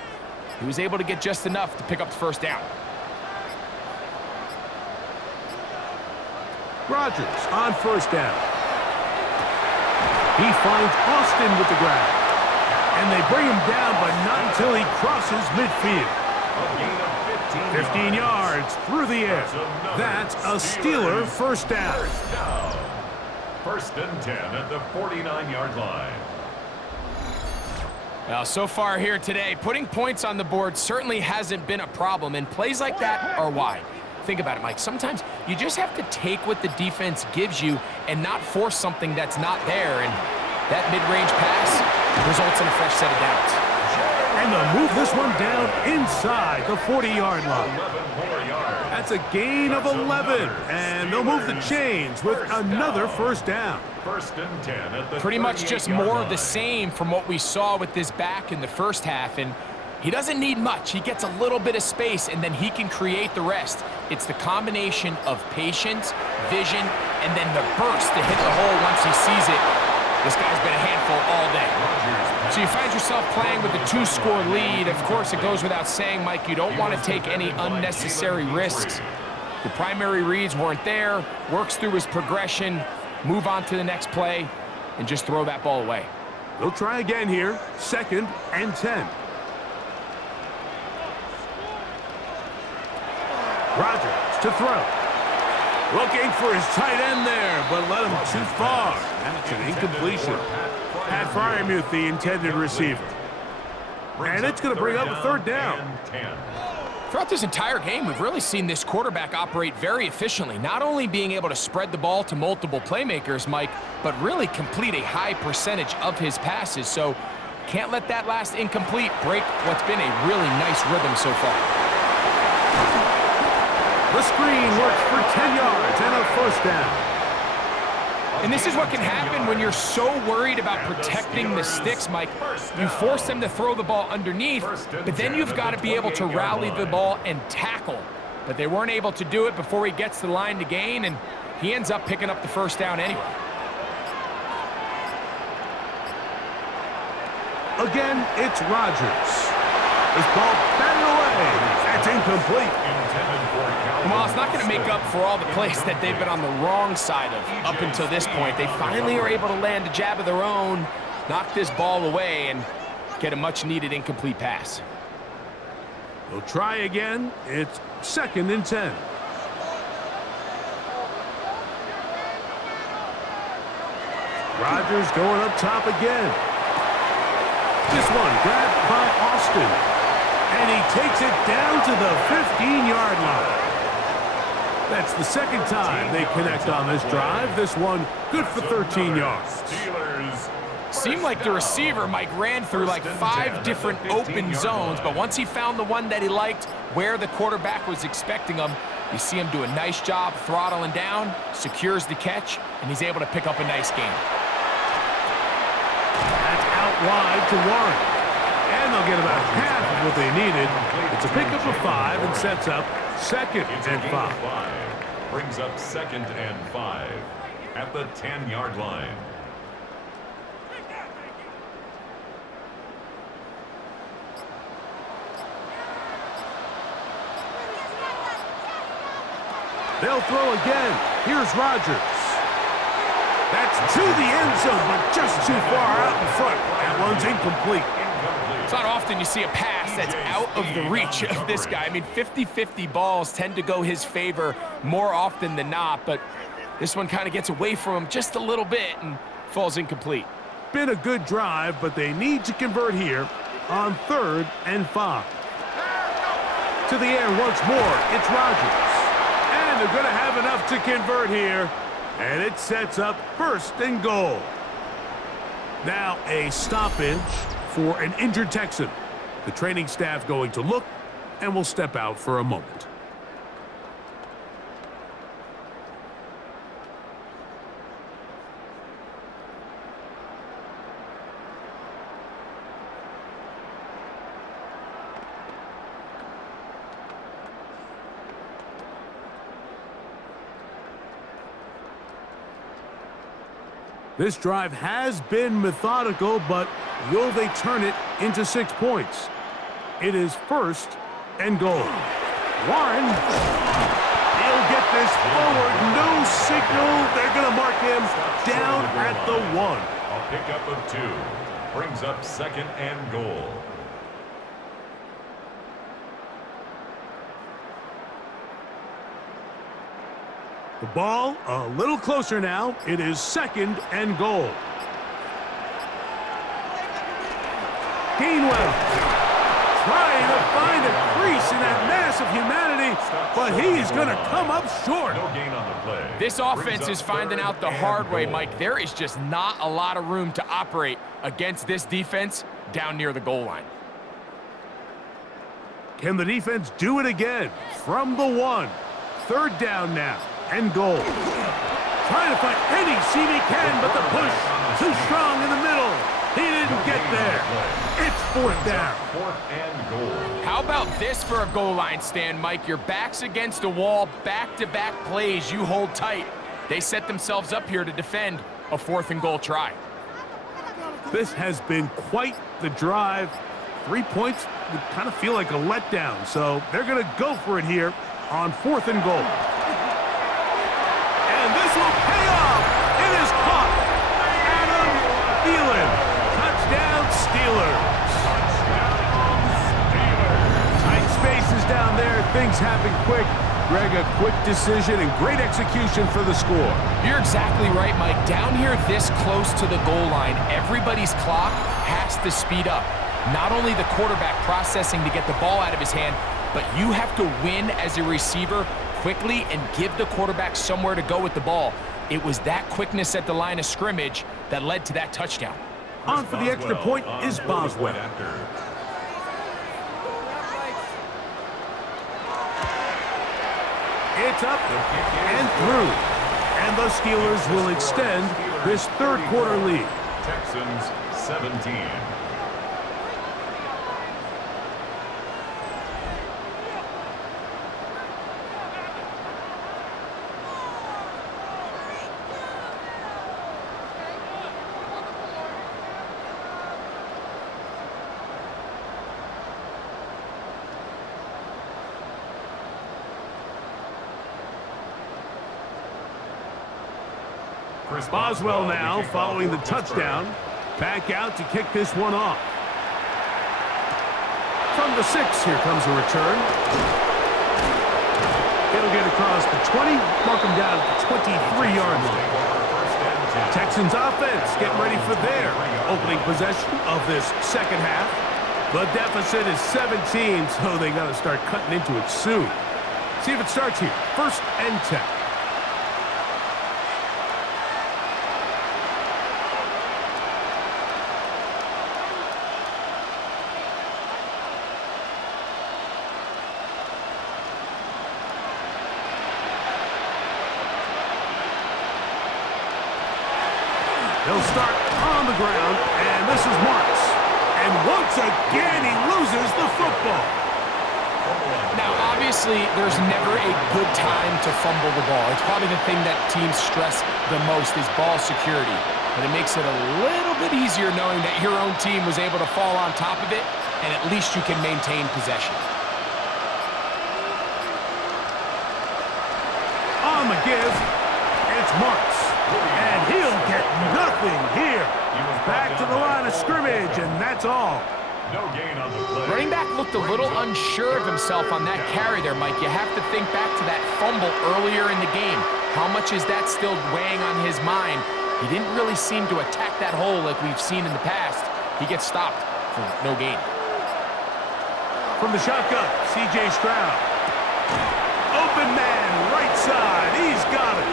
he was able to get just enough to pick up the first down. Rodgers on first down. He finds Austin with the grab. And they bring him down, but not until he crosses midfield. A gain of 15 yards through the air. That's a Steeler first down. First down. 1st and 10 at the 49-yard line. Well, so far here today, putting points on the board certainly hasn't been a problem, and plays like that are why. Think about it, Mike. Sometimes you just have to take what the defense gives you and not force something that's not there, and that mid-range pass results in a fresh set of downs. And they'll move this one down inside the 40-yard line. 11 more yards. That's a gain of 11. And they'll move the chains with another first down. 1st and 10 at the Pretty much just 38-yard more of the line. same from what we saw with this back in the first half, and he doesn't need much. He gets a little bit of space, and then he can create the rest. It's the combination of patience, vision, and then the burst to hit the hole once he sees it. This guy's been a handful all day. So you find yourself playing with a 2-score lead. Of course, it goes without saying, Mike, you don't want to take any unnecessary risks. The primary reads weren't there, works through his progression, move on to the next play, and just throw that ball away. They'll try again here. 2nd and 10. Rodgers to throw. Looking for his tight end there, but led him too far. That's an incompletion. Pat Freiermuth, the intended receiver. And it's going to bring up a 3rd down. Throughout this entire game, we've really seen this quarterback operate very efficiently, not only being able to spread the ball to multiple playmakers, Mike, but really complete a high percentage of his passes. So can't let that last incomplete break what's been a really nice rhythm so far. The screen works for 10 yards and a first down. And this is what can happen when you're so worried about protecting the sticks, Mike. You force them to throw the ball underneath, but then you've got to be able to rally the ball and tackle. But they weren't able to do it before he gets to the line to gain, and he ends up picking up the first down anyway. Again, it's Rodgers. This ball batted away. That's incomplete. Well, it's not going to make up for all the plays that they've been on the wrong side of up until this point. They finally are able to land a jab of their own, knock this ball away, and get a much-needed incomplete pass. They'll try again. It's 2nd and 10. Rodgers going up top again. This one grabbed by Austin. And he takes it down to the 15-yard line. That's the 2nd time they connect on this drive. This one good for 13 yards. Seemed like the receiver, Mike, ran through like 5 different open zones, but once he found the one that he liked, where the quarterback was expecting him, you see him do a nice job throttling down, secures the catch, and he's able to pick up a nice gain. That's out wide to Warren. And they'll get about half of what they needed. It's a pickup of 5 and sets up 2nd and 5. Brings up 2nd and 5 at the 10-yard line. They'll throw again. Here's Rodgers. That's to the end zone, but just too far out in front. That one's incomplete. It's not often you see a pass that's out of the reach of this guy. I mean, 50-50 balls tend to go his favor more often than not, but this one kind of gets away from him just a little bit and falls incomplete. Been a good drive, but they need to convert here on 3rd and 5. To the air once more, it's Rodgers. And they're going to have enough to convert here, and it sets up 1st and goal. Now a stoppage for an injured Texan. The training staff going to look and will step out for a moment. This drive has been methodical, but will they turn it into 6 points? It is 1st and goal. Warren, he'll get this forward. No signal. They're going to mark him down at the 1. A pickup of 2 brings up 2nd and goal. The ball a little closer now. It is 2nd and goal. Gainwell trying to find a crease in that mass of humanity, but he's going to come up short. No gain on the play. This offense is finding out the hard way, Mike. There is just not a lot of room to operate against this defense down near the goal line. Can the defense do it again? From the 1. 3rd down now and goal. Trying to find any seam he can, but the push too strong in the middle. He didn't get there. It's 4th down. 4th and goal. How about this for a goal line stand, Mike? Your back's against the wall, back-to-back plays you hold tight. They set themselves up here to defend a 4th and goal try. This has been quite the drive. 3 points would kind of feel like a letdown, so they're going to go for it here on 4th and goal. And this will pay off. It is caught. Adam Thielen. Touchdown, Steelers. Tight spaces down there. Things happen quick. Greg, a quick decision and great execution for the score. You're exactly right, Mike. Down here this close to the goal line, everybody's clock has to speed up. Not only the quarterback processing to get the ball out of his hand, but you have to win as a receiver quickly and give the quarterback somewhere to go with the ball. It was that quickness at the line of scrimmage that led to that touchdown. On for the extra point is Boswell. It's up and through. And the Steelers will extend this 3rd quarter lead. Texans 17. Boswell now following the touchdown. Back out to kick this one off. From the 6, here comes a return. He'll get across the 20, mark him down at the 23-yard line. Texans offense getting ready for their opening possession of this 2nd half. The deficit is 17, so they got to start cutting into it soon. See if it starts here. 1st and 10. He'll start on the ground, and this is Marks. And once again, he loses the football. Now, obviously, there's never a good time to fumble the ball. It's probably the thing that teams stress the most is ball security. But it makes it a little bit easier knowing that your own team was able to fall on top of it, and at least you can maintain possession. On the give, it's Marks. And he'll get nothing here. Back to the line of scrimmage, and that's all. No gain on the play. Running back looked a little unsure of himself on that carry there, Mike. You have to think back to that fumble earlier in the game. How much is that still weighing on his mind? He didn't really seem to attack that hole like we've seen in the past. He gets stopped for no gain. From the shotgun, C.J. Stroud. Open man, right side. He's got it.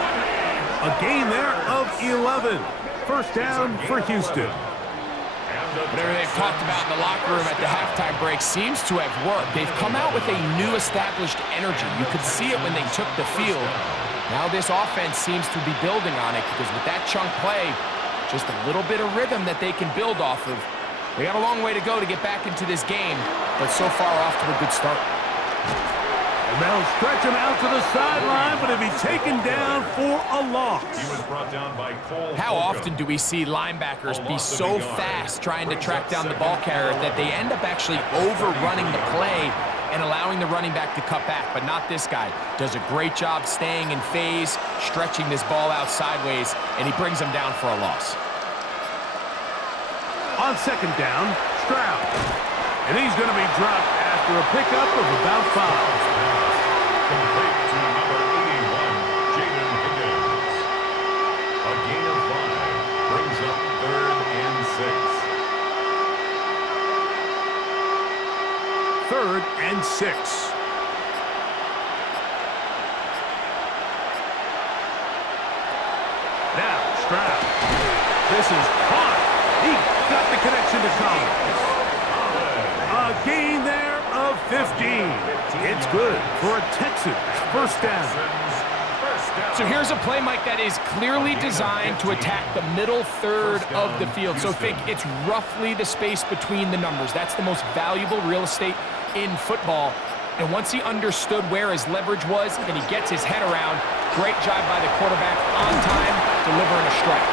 A gain there of 11. 1st down for Houston. And Whatever they've talked about in the locker room at the halftime break seems to have worked. They've come out with a new established energy. You could see it when they took the field. Now this offense seems to be building on it because with that chunk play, just a little bit of rhythm that they can build off of. They got a long way to go to get back into this game, but so far off to a good start. And they'll stretch him out to the sideline, but he'll be taken down for a loss. He was brought down by Cole. How often do we see linebackers be so fast trying to track down the ball carrier that they end up actually overrunning the play and allowing the running back to cut back? But not this guy. Does a great job staying in phase, stretching this ball out sideways, and he brings them down for a loss. On second down, Stroud. And he's going to be dropped after a pickup of about 5. Complete to number 81, Jaden Higgins. A gain of 5 brings up 3rd and 6. 3rd and 6. Now, Stroud. This is caught. He got the connection to Collins. A gain there of 15. It's good for a Texans first down. So here's a play, Mike, that is clearly designed to attack the middle third of the field. So think it's roughly the space between the numbers. That's the most valuable real estate in football. And once he understood where his leverage was and he gets his head around, great job by the quarterback on time, delivering a strike.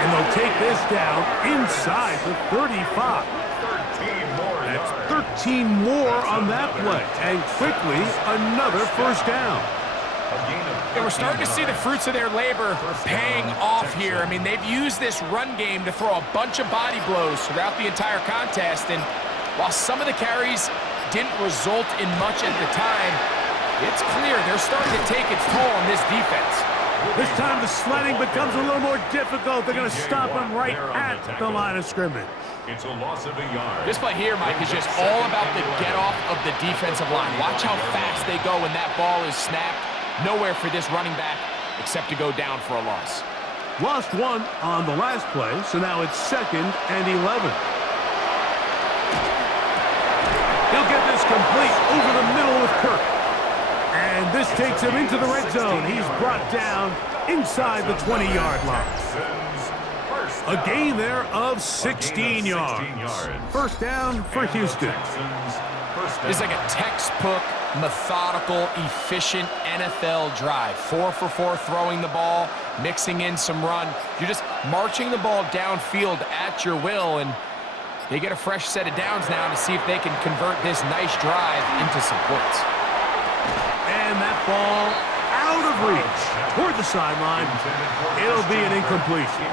And they'll take this down inside the 35. That's 13 more on that play. And quickly, another first down. And we're starting to see the fruits of their labor paying off here. I mean, they've used this run game to throw a bunch of body blows throughout the entire contest. And while some of the carries didn't result in much at the time, it's clear they're starting to take its toll on this defense. This time the sledding becomes a little more difficult. They're going to stop him right at the line of scrimmage. It's a loss of a yard. This play here, Mike, is just all about the get-off of the defensive line. Watch how fast they go when that ball is snapped. Nowhere for this running back except to go down for a loss. Lost 1 on the last play, so now it's 2nd and 11. He'll get this complete over the middle with Kirk. And this takes him into the red zone. He's brought down inside the 20-yard line. A gain there of 16 yards. First down for Houston. It's like a textbook, methodical, efficient NFL drive. 4 for 4 throwing the ball, mixing in some run. You're just marching the ball downfield at your will, and they get a fresh set of downs now to see if they can convert this nice drive into some points. And that ball out of reach toward the sideline. It'll be an incompletion.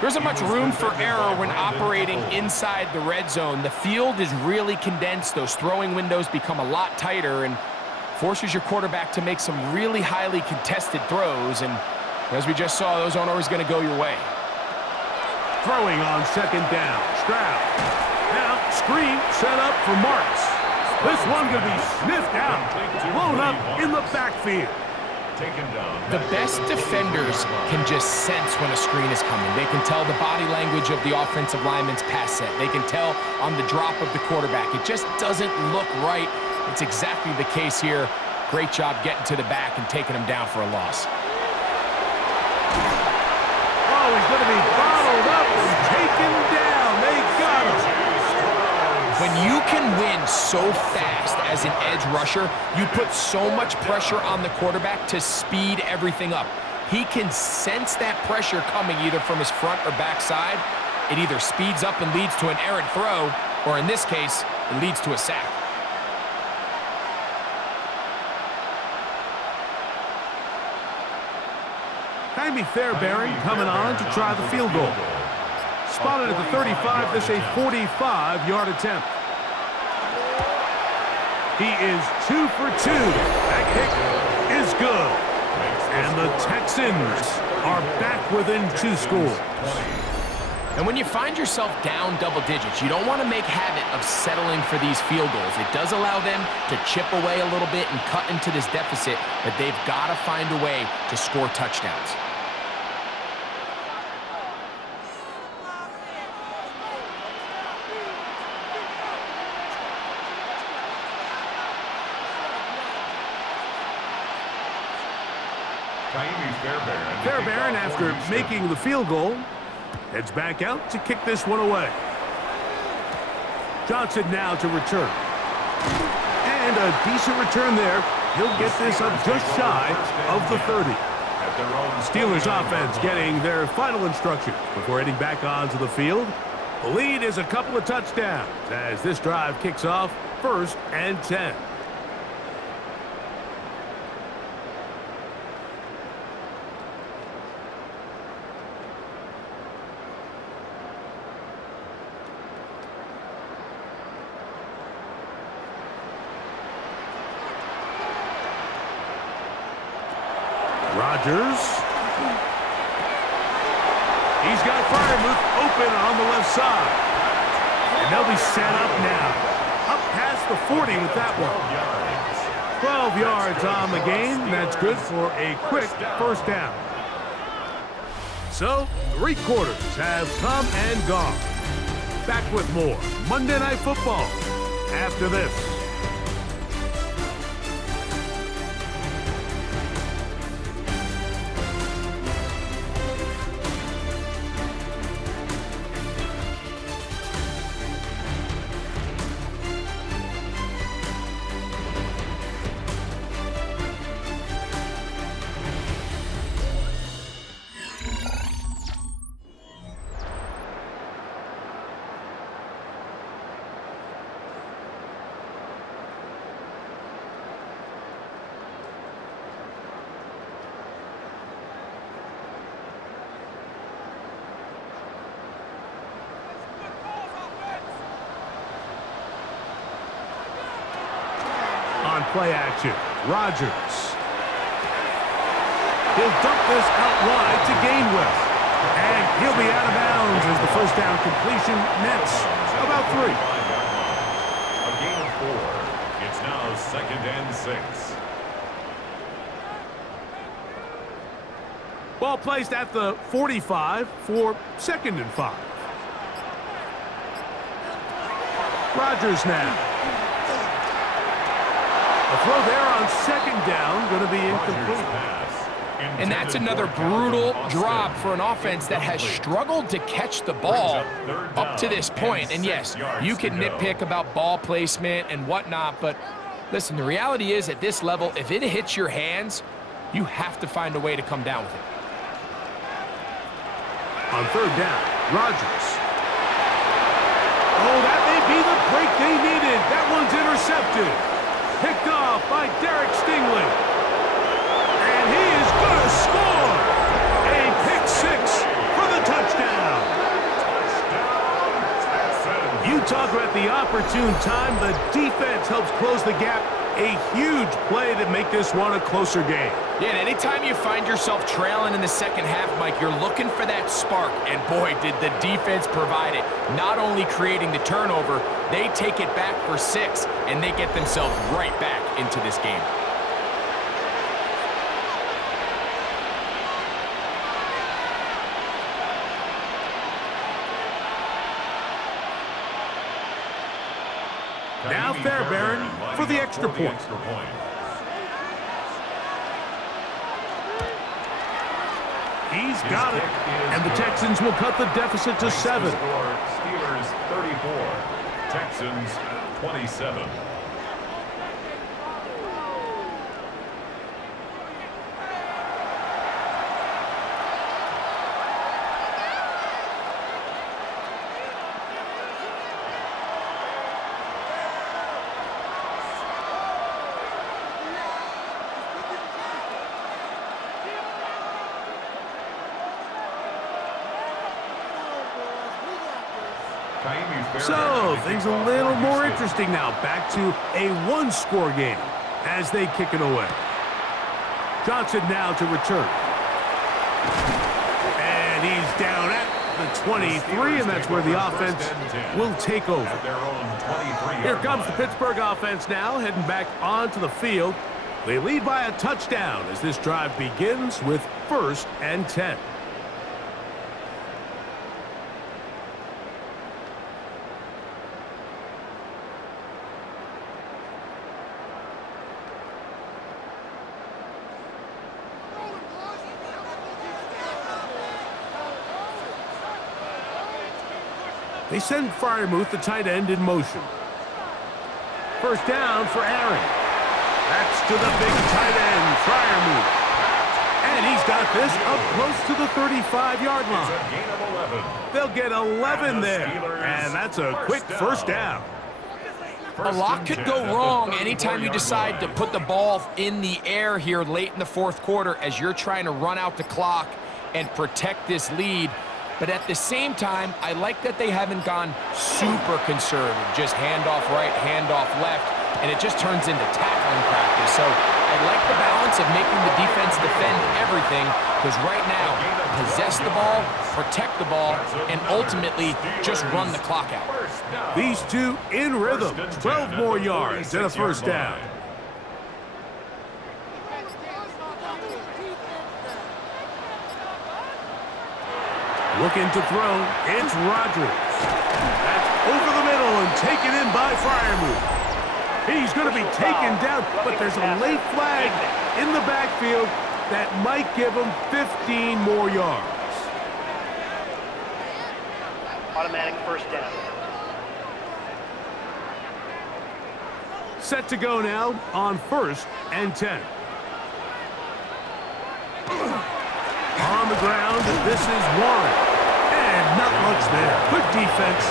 There isn't much room for error when operating inside the red zone. The field is really condensed. Those throwing windows become a lot tighter and forces your quarterback to make some really highly contested throws. And as we just saw, those aren't always going to go your way. Throwing on second down. Stroud. Now, screen set up for Marks. This one going to be sniffed out. Blown up in the backfield. The best defenders can just sense when a screen is coming. They can tell the body language of the offensive lineman's pass set. They can tell on the drop of the quarterback. It just doesn't look right. It's exactly the case here. Great job getting to the back and taking him down for a loss. Oh, he's going to be bottled up and taken down. They got him. When you can win so fast as an edge rusher, you put so much pressure on the quarterback to speed everything up. He can sense that pressure coming either from his front or back side. It either speeds up and leads to an errant throw, or in this case, it leads to a sack. Jaime Fairbairn coming on to try the field goal. Spotted at the 35, this a 45-yard attempt. He is 2 for 2. That kick is good. And the Texans are back within 2 scores. And when you find yourself down double digits, you don't want to make habit of settling for these field goals. It does allow them to chip away a little bit and cut into this deficit, but they've got to find a way to score touchdowns. Fairbairn, after making the field goal, heads back out to kick this one away. Johnson now to return. And a decent return there. He'll get this up just shy of the 30. Steelers offense getting their final instructions before heading back onto the field. The lead is a couple of touchdowns as this drive kicks off 1st and 10. Rodgers. He's got Freiermuth open on the left side. And they'll be set up now. Up past the 40 with that one. 12 yards on the game. That's good for a quick first down. So, 3 quarters have come and gone. Back with more Monday Night Football after this. Play action. Rodgers. He'll dump this out wide to Gainwell. And he'll be out of bounds as the first down completion nets about 3. A gain of 4. It's now 2nd and 6. Ball placed at the 45 for 2nd and 5. Rodgers now. A throw there on 2nd down, going to be incomplete. And that's another brutal drop for an offense that has struggled to catch the ball up to this point. And yes, you can nitpick about ball placement and whatnot, but listen, the reality is at this level, if it hits your hands, you have to find a way to come down with it. On 3rd down, Rodgers. Oh, that may be the break they needed. That one's intercepted. Picked off by Derek Stingley. And he is going to score. A pick 6 for the touchdown. You talk about the opportune time. The defense helps close the gap. A huge play to make this one a closer game. Yeah, and anytime you find yourself trailing in the second half, Mike, you're looking for that spark. And boy, did the defense provide it. Not only creating the turnover, they take it back for 6, and they get themselves right back into this game. Now Fairbairn for the extra point. He's got it. And the Texans will cut the deficit to 7. Steelers 34, Texans 27. So, things a little more interesting now. Back to a 1-score game as they kick it away. Johnson now to return. And he's down at the 23, and that's where the offense will take over. Here comes the Pittsburgh offense now, heading back onto the field. They lead by a touchdown as this drive begins with 1st and 10. They send Freiermuth, the tight end, in motion. First down for Aaron. That's to the big tight end, Freiermuth. And he's got this up close to the 35-yard line. They'll get 11 there, and that's a quick first down. A lot could go wrong anytime you decide to put the ball in the air here late in the fourth quarter as you're trying to run out the clock and protect this lead. But at the same time, I like that they haven't gone super conservative, just handoff right, handoff left, and it just turns into tackling practice. So I like the balance of making the defense defend everything, because right now, possess the ball, protect the ball, and ultimately just run the clock out. These two in rhythm, 12 more yards and a first down. Looking to throw, it's Rodgers. That's over the middle and taken in by Freiermuth. He's going to be taken down, but there's a late flag in the backfield that might give him 15 more yards. Automatic first down. Set to go now on 1st and 10. On the ground, this is Warren. And not much there. Good defense.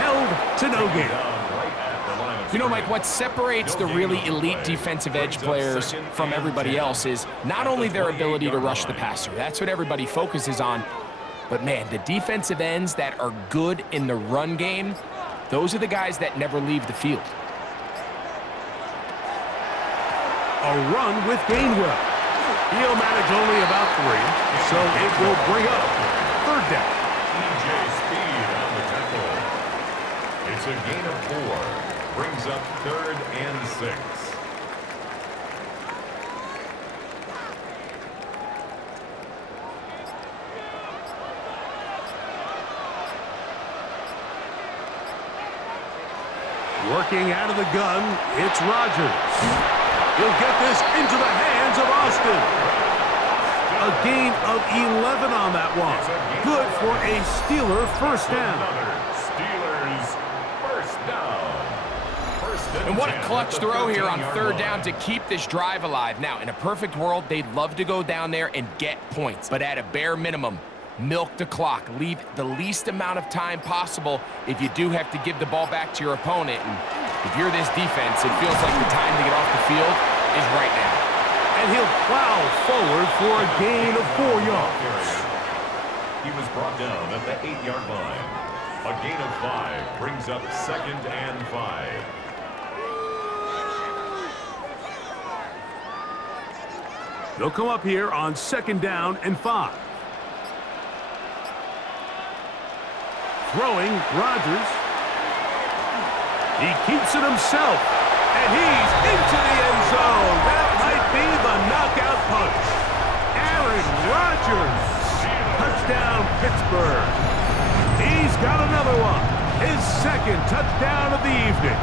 Held to no gain. You know, Mike, what separates the really elite defensive edge players from everybody else is not only their ability to rush the passer. That's what everybody focuses on. But, man, the defensive ends that are good in the run game, those are the guys that never leave the field. A run with Gainwell. He'll manage only about 3, so it will bring up 3rd down. Speed on the tackle. It's a gain of 4. Brings up 3rd and 6. Working out of the gun, it's Rodgers. He'll get this into the hands of Austin. A gain of 11 on that one. Good for a Steeler first down. Steelers first down. And what a clutch throw here on 3rd down to keep this drive alive. Now, in a perfect world, they'd love to go down there and get points. But at a bare minimum, milk the clock. Leave the least amount of time possible if you do have to give the ball back to your opponent. And if you're this defense, it feels like the time to get off the field is right now. And he'll plow forward for a gain of 4 yards. He was brought down at the 8-yard line. A gain of 5 brings up 2nd and 5. They'll come up here on 2nd down and 5. Throwing, Rodgers. He keeps it himself, and he's into the end zone. That might be the knockout punch. Aaron Rodgers. Touchdown, Pittsburgh. He's got another one. His 2nd touchdown of the evening.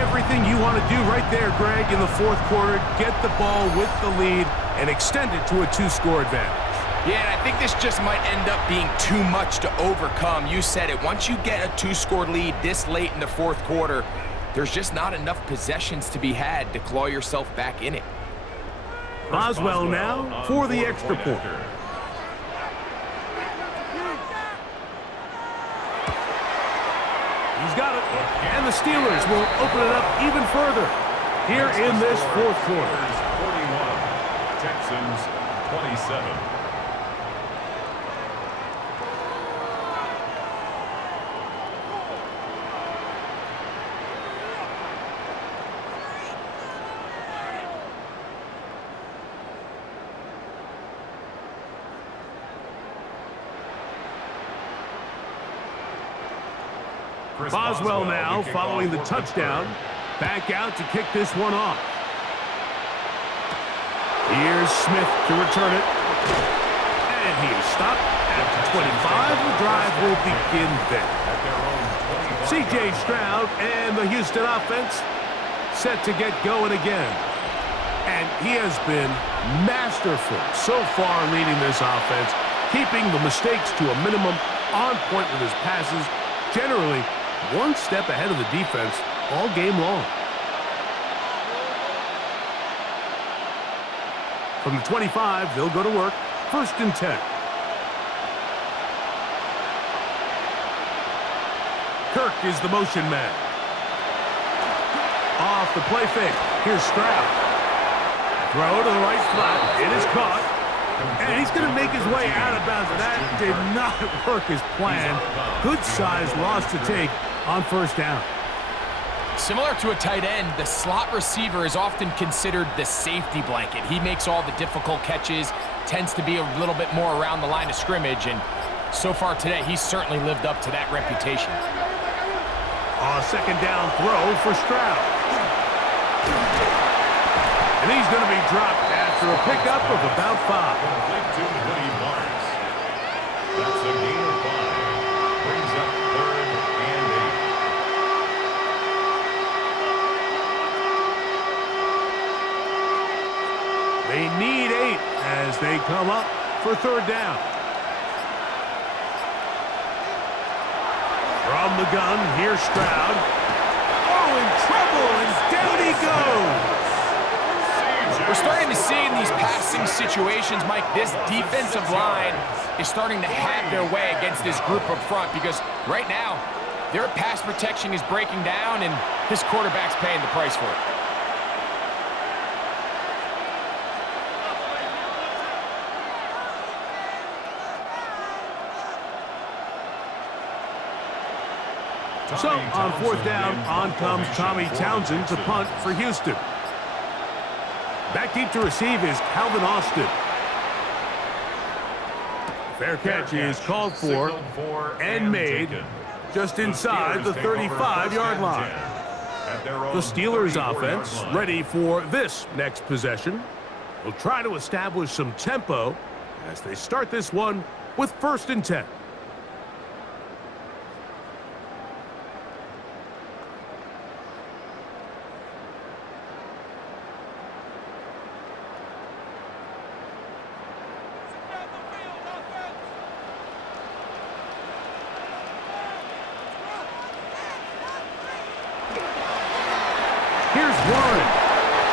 Everything you want to do right there, Greg, in the 4th quarter, get the ball with the lead and extend it to a 2-score advantage. Yeah, and I think this just might end up being too much to overcome. You said it. Once you get a 2-score lead this late in the 4th quarter, there's just not enough possessions to be had to claw yourself back in it. Boswell now for the extra point. He's got it. And the Steelers will open it up even further here in this 4th quarter. 41, Texans 27. Boswell now following the touchdown. Back out to kick this one off. Here's Smith to return it. And he is stopped at the 25. The drive will begin there. C.J. Stroud and the Houston offense set to get going again. And he has been masterful so far leading this offense, keeping the mistakes to a minimum on point with his passes, generally one step ahead of the defense all game long. From the 25, they'll go to work. 1st and 10. Kirk is the motion man. Off the play fake. Here's Stroud. Throw to the right flat. It is caught. And he's going to make his way out of bounds. That did not work as planned. Good size loss to take on 1st down. Similar to a tight end, the slot receiver is often considered the safety blanket. He makes all the difficult catches, tends to be a little bit more around the line of scrimmage, and so far today, he's certainly lived up to that reputation. 2nd down throw for Stroud. And he's going to be dropped after a pickup of about 5. Complete to Woody Marks. That's a gain of 5. Brings up 3rd and 8. They need 8 as they come up for 3rd down. From the gun, here's Stroud. Oh, in trouble, and down he goes. We're starting to see in these passing situations, Mike, this defensive line is starting to have their way against this group up front because right now, their pass protection is breaking down and his quarterback's paying the price for it. So, on 4th down, on comes Tommy Townsend to punt for Houston. Back deep to receive is Calvin Austin. Fair catch is called for and made just inside the 35-yard line. The Steelers offense ready for this next possession. Will try to establish some tempo as they start this one with 1st and 10. Here's Warren,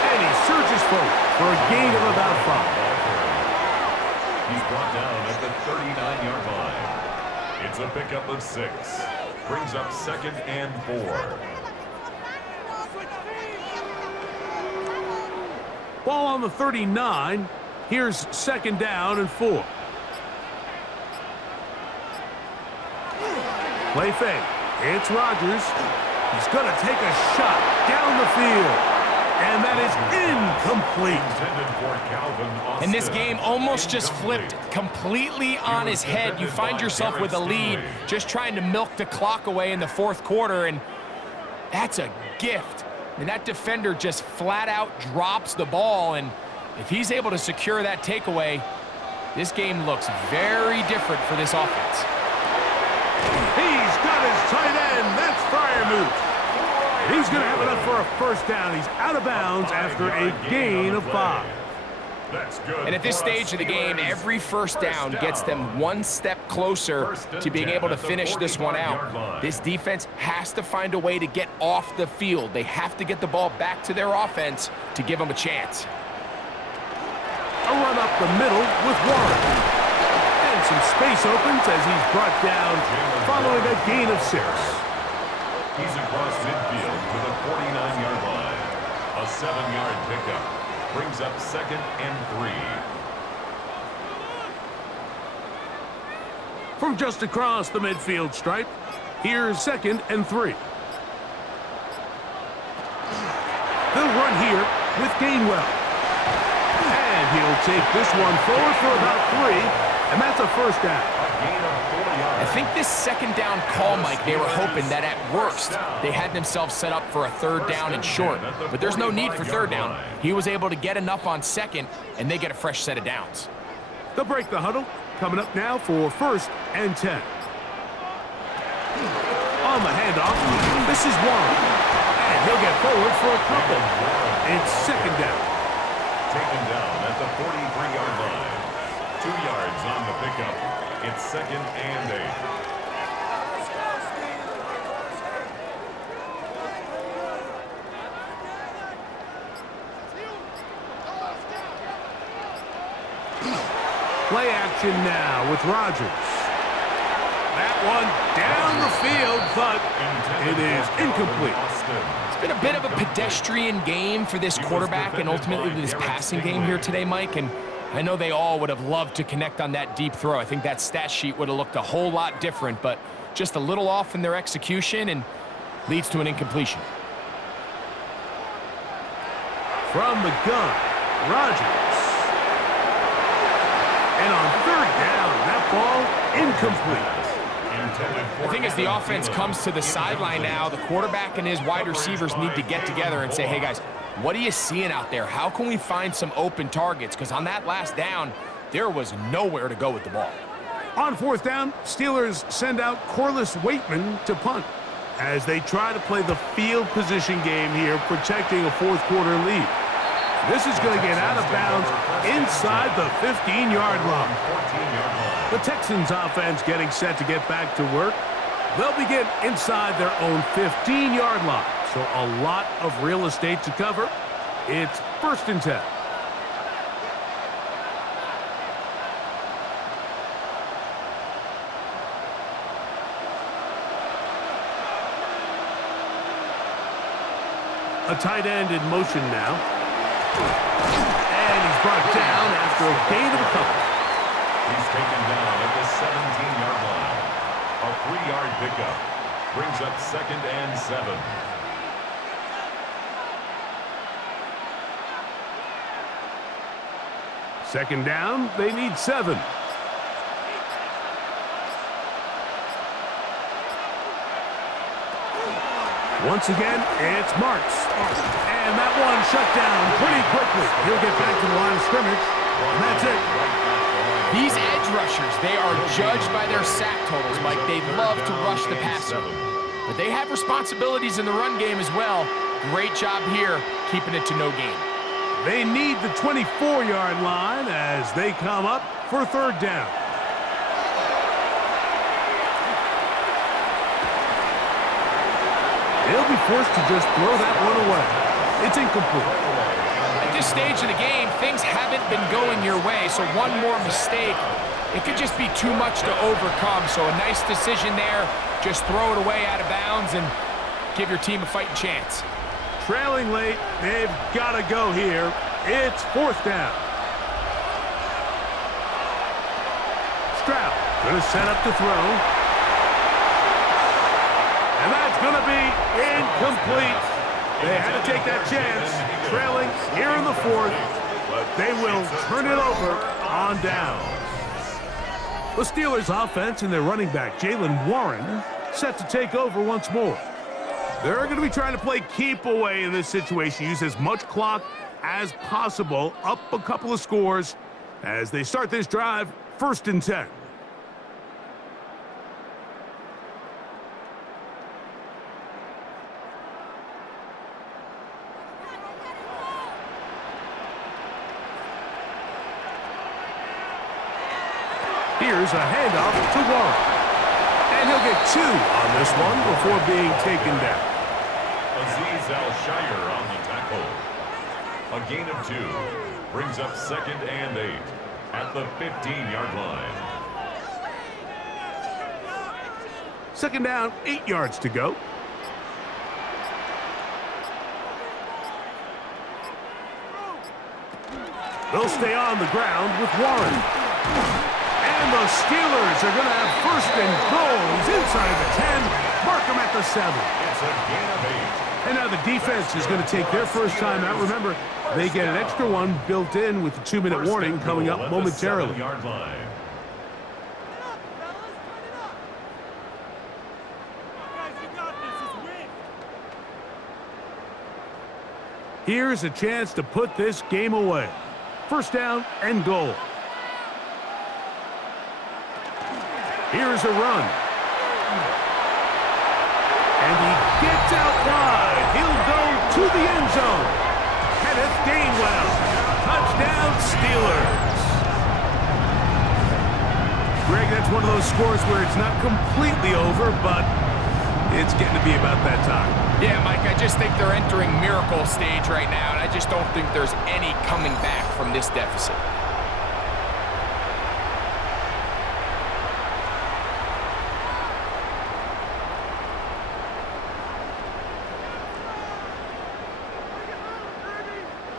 and he surges forward for a gain of about 5. He's brought down at the 39-yard line. It's a pickup of 6. Brings up 2nd and 4. Ball on the 39. Here's 2nd down and 4. Play fake. It's Rodgers. He's going to take a shot down the field. And that is incomplete. And this game almost just flipped completely on his head. You find yourself with a lead, just trying to milk the clock away in the 4th quarter, and that's a gift. And that defender just flat out drops the ball, and if he's able to secure that takeaway, this game looks very different for this offense. He's got his tight end. That's Freiermuth. He's going to have enough for a 1st down. He's out of bounds after a gain of 5. And at this stage of the game, every 1st down gets them one step closer to being able to finish this one out. This defense has to find a way to get off the field. They have to get the ball back to their offense to give them a chance. A run up the middle with Warren. And some space opens as he's brought down following a gain of 6. He's across midfield to the 49-yard line. A 7-yard pickup. Brings up 2nd and 3. From just across the midfield stripe, here's 2nd and 3. They'll run here with Gainwell. And he'll take this one forward for about 3, and that's a 1st down. I think this 2nd down call, Mike, they were hoping that at worst they had themselves set up for a 3rd down and short. But there's no need for 3rd down. He was able to get enough on 2nd, and they get a fresh set of downs. They'll break the huddle. Coming up now for 1st and 10. On the handoff, this is Warren. And he'll get forward for a couple. It's 2nd down. Taken down at the 43-yard line. 2 yards on the pickup. It's 2nd and 8. Play action now with Rodgers. That one down the field, but it is incomplete. It's been a bit of a pedestrian game for this quarterback and ultimately this passing game here today, Mike. And I know they all would have loved to connect on that deep throw. I think that stat sheet would have looked a whole lot different, but just a little off in their execution and leads to an incompletion. From the gun, Rodgers. And on third down, that ball incomplete. I think as the offense comes to the sideline now, the quarterback and his wide receivers need to get together and say, hey, guys, what are you seeing out there? How can we find some open targets? Because on that last down, there was nowhere to go with the ball. On fourth down, Steelers send out Corliss Waitman to punt as they try to play the field position game here, protecting a fourth-quarter lead. This is going to get out of bounds inside the 15-yard line. The Texans offense getting set to get back to work. They'll begin inside their own 15-yard line, so a lot of real estate to cover. It's 1st and 10. A tight end in motion now. And he's brought down after a gain of a couple. He's taken down at the 17-yard line. A 3-yard pickup brings up 2nd and 7. Second down, they need 7. Once again, it's Marks. And that one shut down pretty quickly. He'll get back to the line of scrimmage, and that's it. These edge rushers, they are judged by their sack totals, Mike. They love to rush the passer. But they have responsibilities in the run game as well. Great job here, keeping it to no gain. They need the 24-yard line as they come up for third down. He'll be forced to just throw that one away. It's incomplete. At this stage of the game, things haven't been going your way, so one more mistake, it could just be too much to overcome. So a nice decision there. Just throw it away out of bounds and give your team a fighting chance. Trailing late, they've got to go here. It's fourth down. Stroud going to set up to throw. And that's going to be incomplete. They had to take that chance, trailing here in the fourth, but they will turn it over on down. The Steelers offense and their running back, Jaylen Warren, set to take over once more. They're going to be trying to play keep away in this situation, use as much clock as possible, up a couple of scores as they start this drive, 1st and 10. Here's a handoff to Warren. And he'll get 2 on this one before being taken down. Azeez Al-Shire on the tackle. A gain of 2 brings up 2nd and 8 at the 15-yard line. 2nd down, 8 yards to go. They'll stay on the ground with Warren. And the Steelers are going to have 1st and goal. He's inside the 10. Mark him at the 7. It's a gain of 8. And now the defense is going to take their first time out. Remember, they get an extra one built in with the 2-minute warning coming up momentarily. 7-yard line. Here's a chance to put this game away. 1st down and goal. Here's a run. And he gets out wide. He'll go to the end zone. Kenneth Gainwell. Touchdown, Steelers. Greg, that's one of those scores where it's not completely over, but it's getting to be about that time. Yeah, Mike, I just think they're entering miracle stage right now, and I just don't think there's any coming back from this deficit.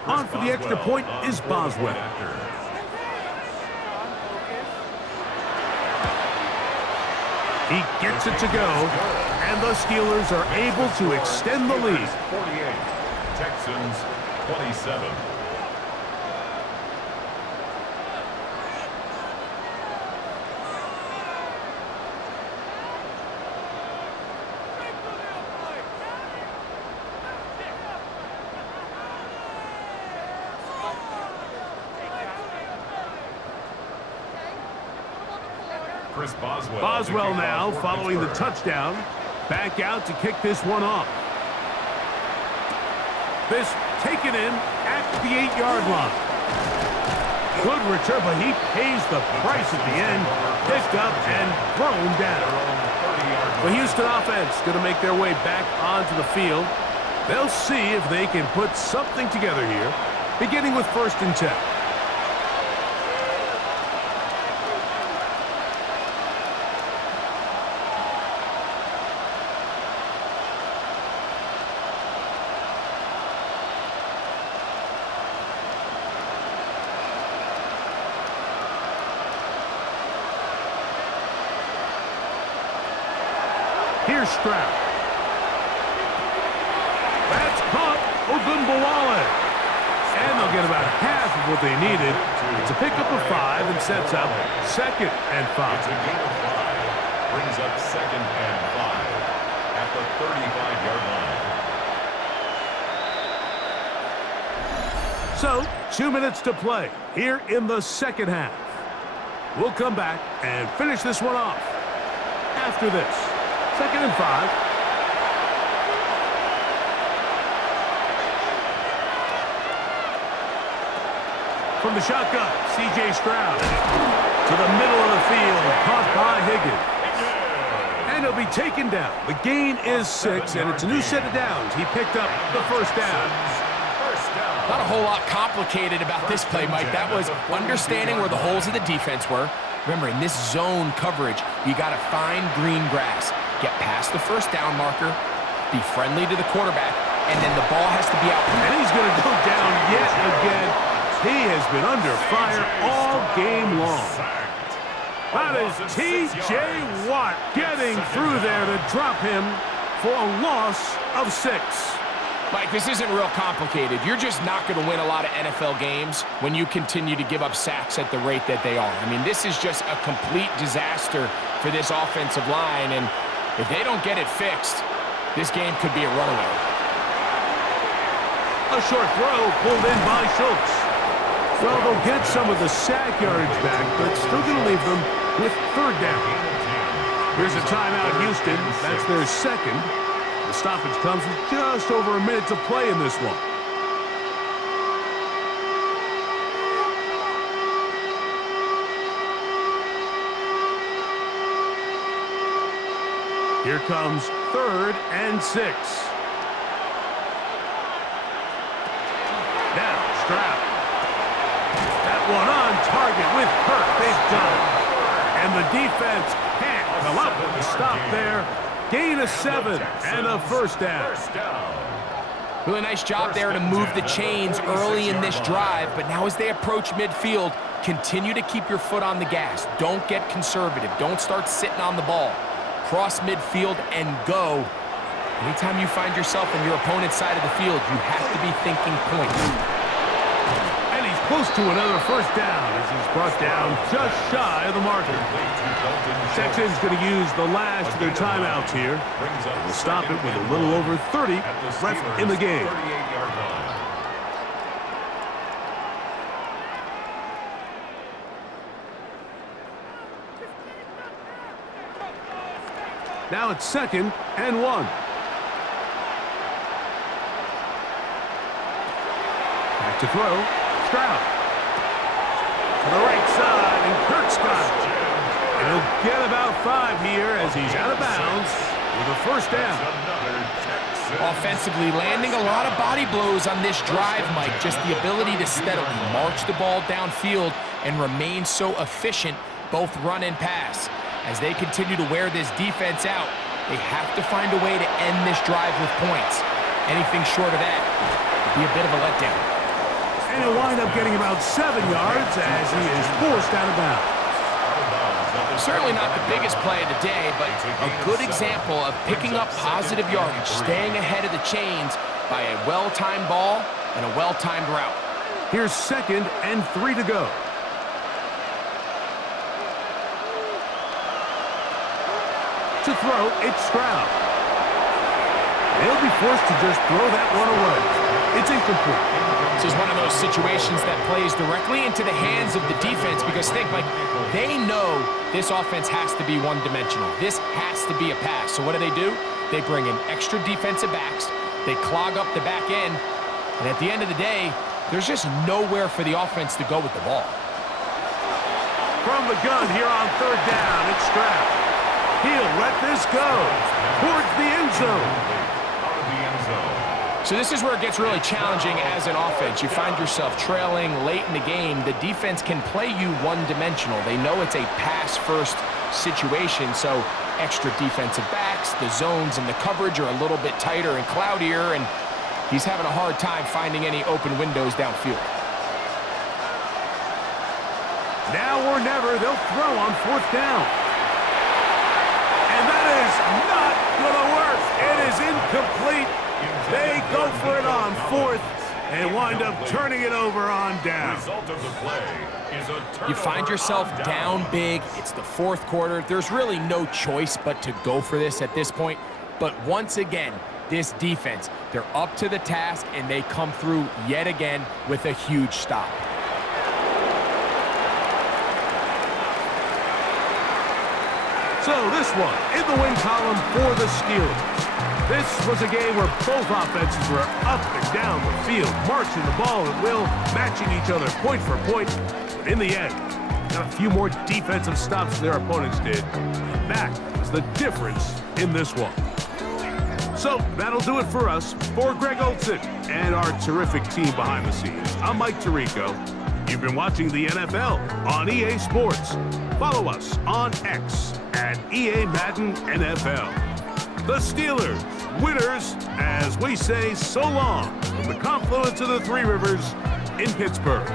On for the extra point is Boswell. He gets it to go, and the Steelers are able to extend the lead. 48, Texans 27. Boswell now following the touchdown. Back out to kick this one off. This taken in at the 8-yard line. Good return, but he pays the price at the end. Picked up and thrown down. The Houston offense going to make their way back onto the field. They'll see if they can put something together here, beginning with 1st and 10. Here's Stroud. That's caught. Ogunbowale. And they'll get about half of what they needed. It's a pickup of 5 and sets up 2nd and 5. It's a gain of 5. Brings up 2nd and 5 at the 35-yard line. So, 2 minutes to play here in the second half. We'll come back and finish this one off after this. 2nd and 5. From the shotgun, C.J. Stroud to the middle of the field, caught by Higgins. And he'll be taken down. The gain is 6, and it's a new set of downs. He picked up the 1st down. Not a whole lot complicated about this play, Mike. That was understanding where the holes of the defense were. Remember, in this zone coverage, you got to find green grass. Get past the 1st down marker, be friendly to the quarterback, and then the ball has to be out. And he's going to go down yet again. He has been under fire all game long. That is T.J. Watt getting through there to drop him for a loss of 6. Mike, this isn't real complicated. You're just not going to win a lot of NFL games when you continue to give up sacks at the rate that they are. I mean, this is just a complete disaster for this offensive line, and if they don't get it fixed, this game could be a runaway. A short throw pulled in by Schultz. Well, they'll get some of the sack yardage back, but still going to leave them with 3rd down. Here's a timeout, Houston. That's their 2nd. The stoppage comes with just over a minute to play in this one. Here comes 3rd and 6. Now, Stroud. That one on target with Kirk. They've done it. And the defense can't come up with the stop there. Gain of 7 and a 1st down. Really nice job there to move the chains early in this drive, but now as they approach midfield, continue to keep your foot on the gas. Don't get conservative. Don't start sitting on the ball. Cross midfield and go. Anytime you find yourself on your opponent's side of the field, you have to be thinking points. And he's close to another 1st down as he's brought down just shy of the marker. Texans going to use the last of their timeouts here. And will stop it with a little over 30 left in the game. Now it's 2nd and 1. Back to throw. Stroud. To the right side, and Kirk's got it. And he'll get about 5 here as he's out of bounds with a 1st down. Offensively, landing a lot of body blows on this drive, Mike. Just the ability to steadily march the ball downfield and remain so efficient, both run and pass. As they continue to wear this defense out, they have to find a way to end this drive with points. Anything short of that would be a bit of a letdown. And he'll wind up getting about 7 yards as he is forced out of bounds. Certainly not the biggest play of the day, but a good example of picking up positive yardage, staying ahead of the chains by a well-timed ball and a well-timed route. Here's 2nd and 3 to go. To throw, it's Stroud. He'll be forced to just throw that one away. It's incomplete. This is one of those situations that plays directly into the hands of the defense because think, Mike, they know this offense has to be one-dimensional. This has to be a pass. So what do? They bring in extra defensive backs. They clog up the back end. And at the end of the day, there's just nowhere for the offense to go with the ball. From the gun here on 3rd down, it's Stroud. He'll let this go towards the end zone. So this is where it gets really challenging as an offense. You find yourself trailing late in the game. The defense can play you one-dimensional. They know it's a pass-first situation, so extra defensive backs, the zones and the coverage are a little bit tighter and cloudier, and he's having a hard time finding any open windows downfield. Now or never, they'll throw on 4th down. And that is not going to work. It is incomplete. They go for it on 4th and wind up turning it over on down. You find yourself down big. It's the 4th quarter. There's really no choice but to go for this at this point. But once again, this defense, they're up to the task, and they come through yet again with a huge stop. So this one in the win column for the Steelers. This was a game where both offenses were up and down the field, marching the ball at will, matching each other point for point. But in the end, got a few more defensive stops than their opponents did. And that was the difference in this one. So that'll do it for us. For Greg Olson and our terrific team behind the scenes, I'm Mike Tirico. You've been watching the NFL on EA Sports. Follow us on X at EA Madden NFL. The Steelers, winners, as we say so long from the confluence of the Three Rivers in Pittsburgh.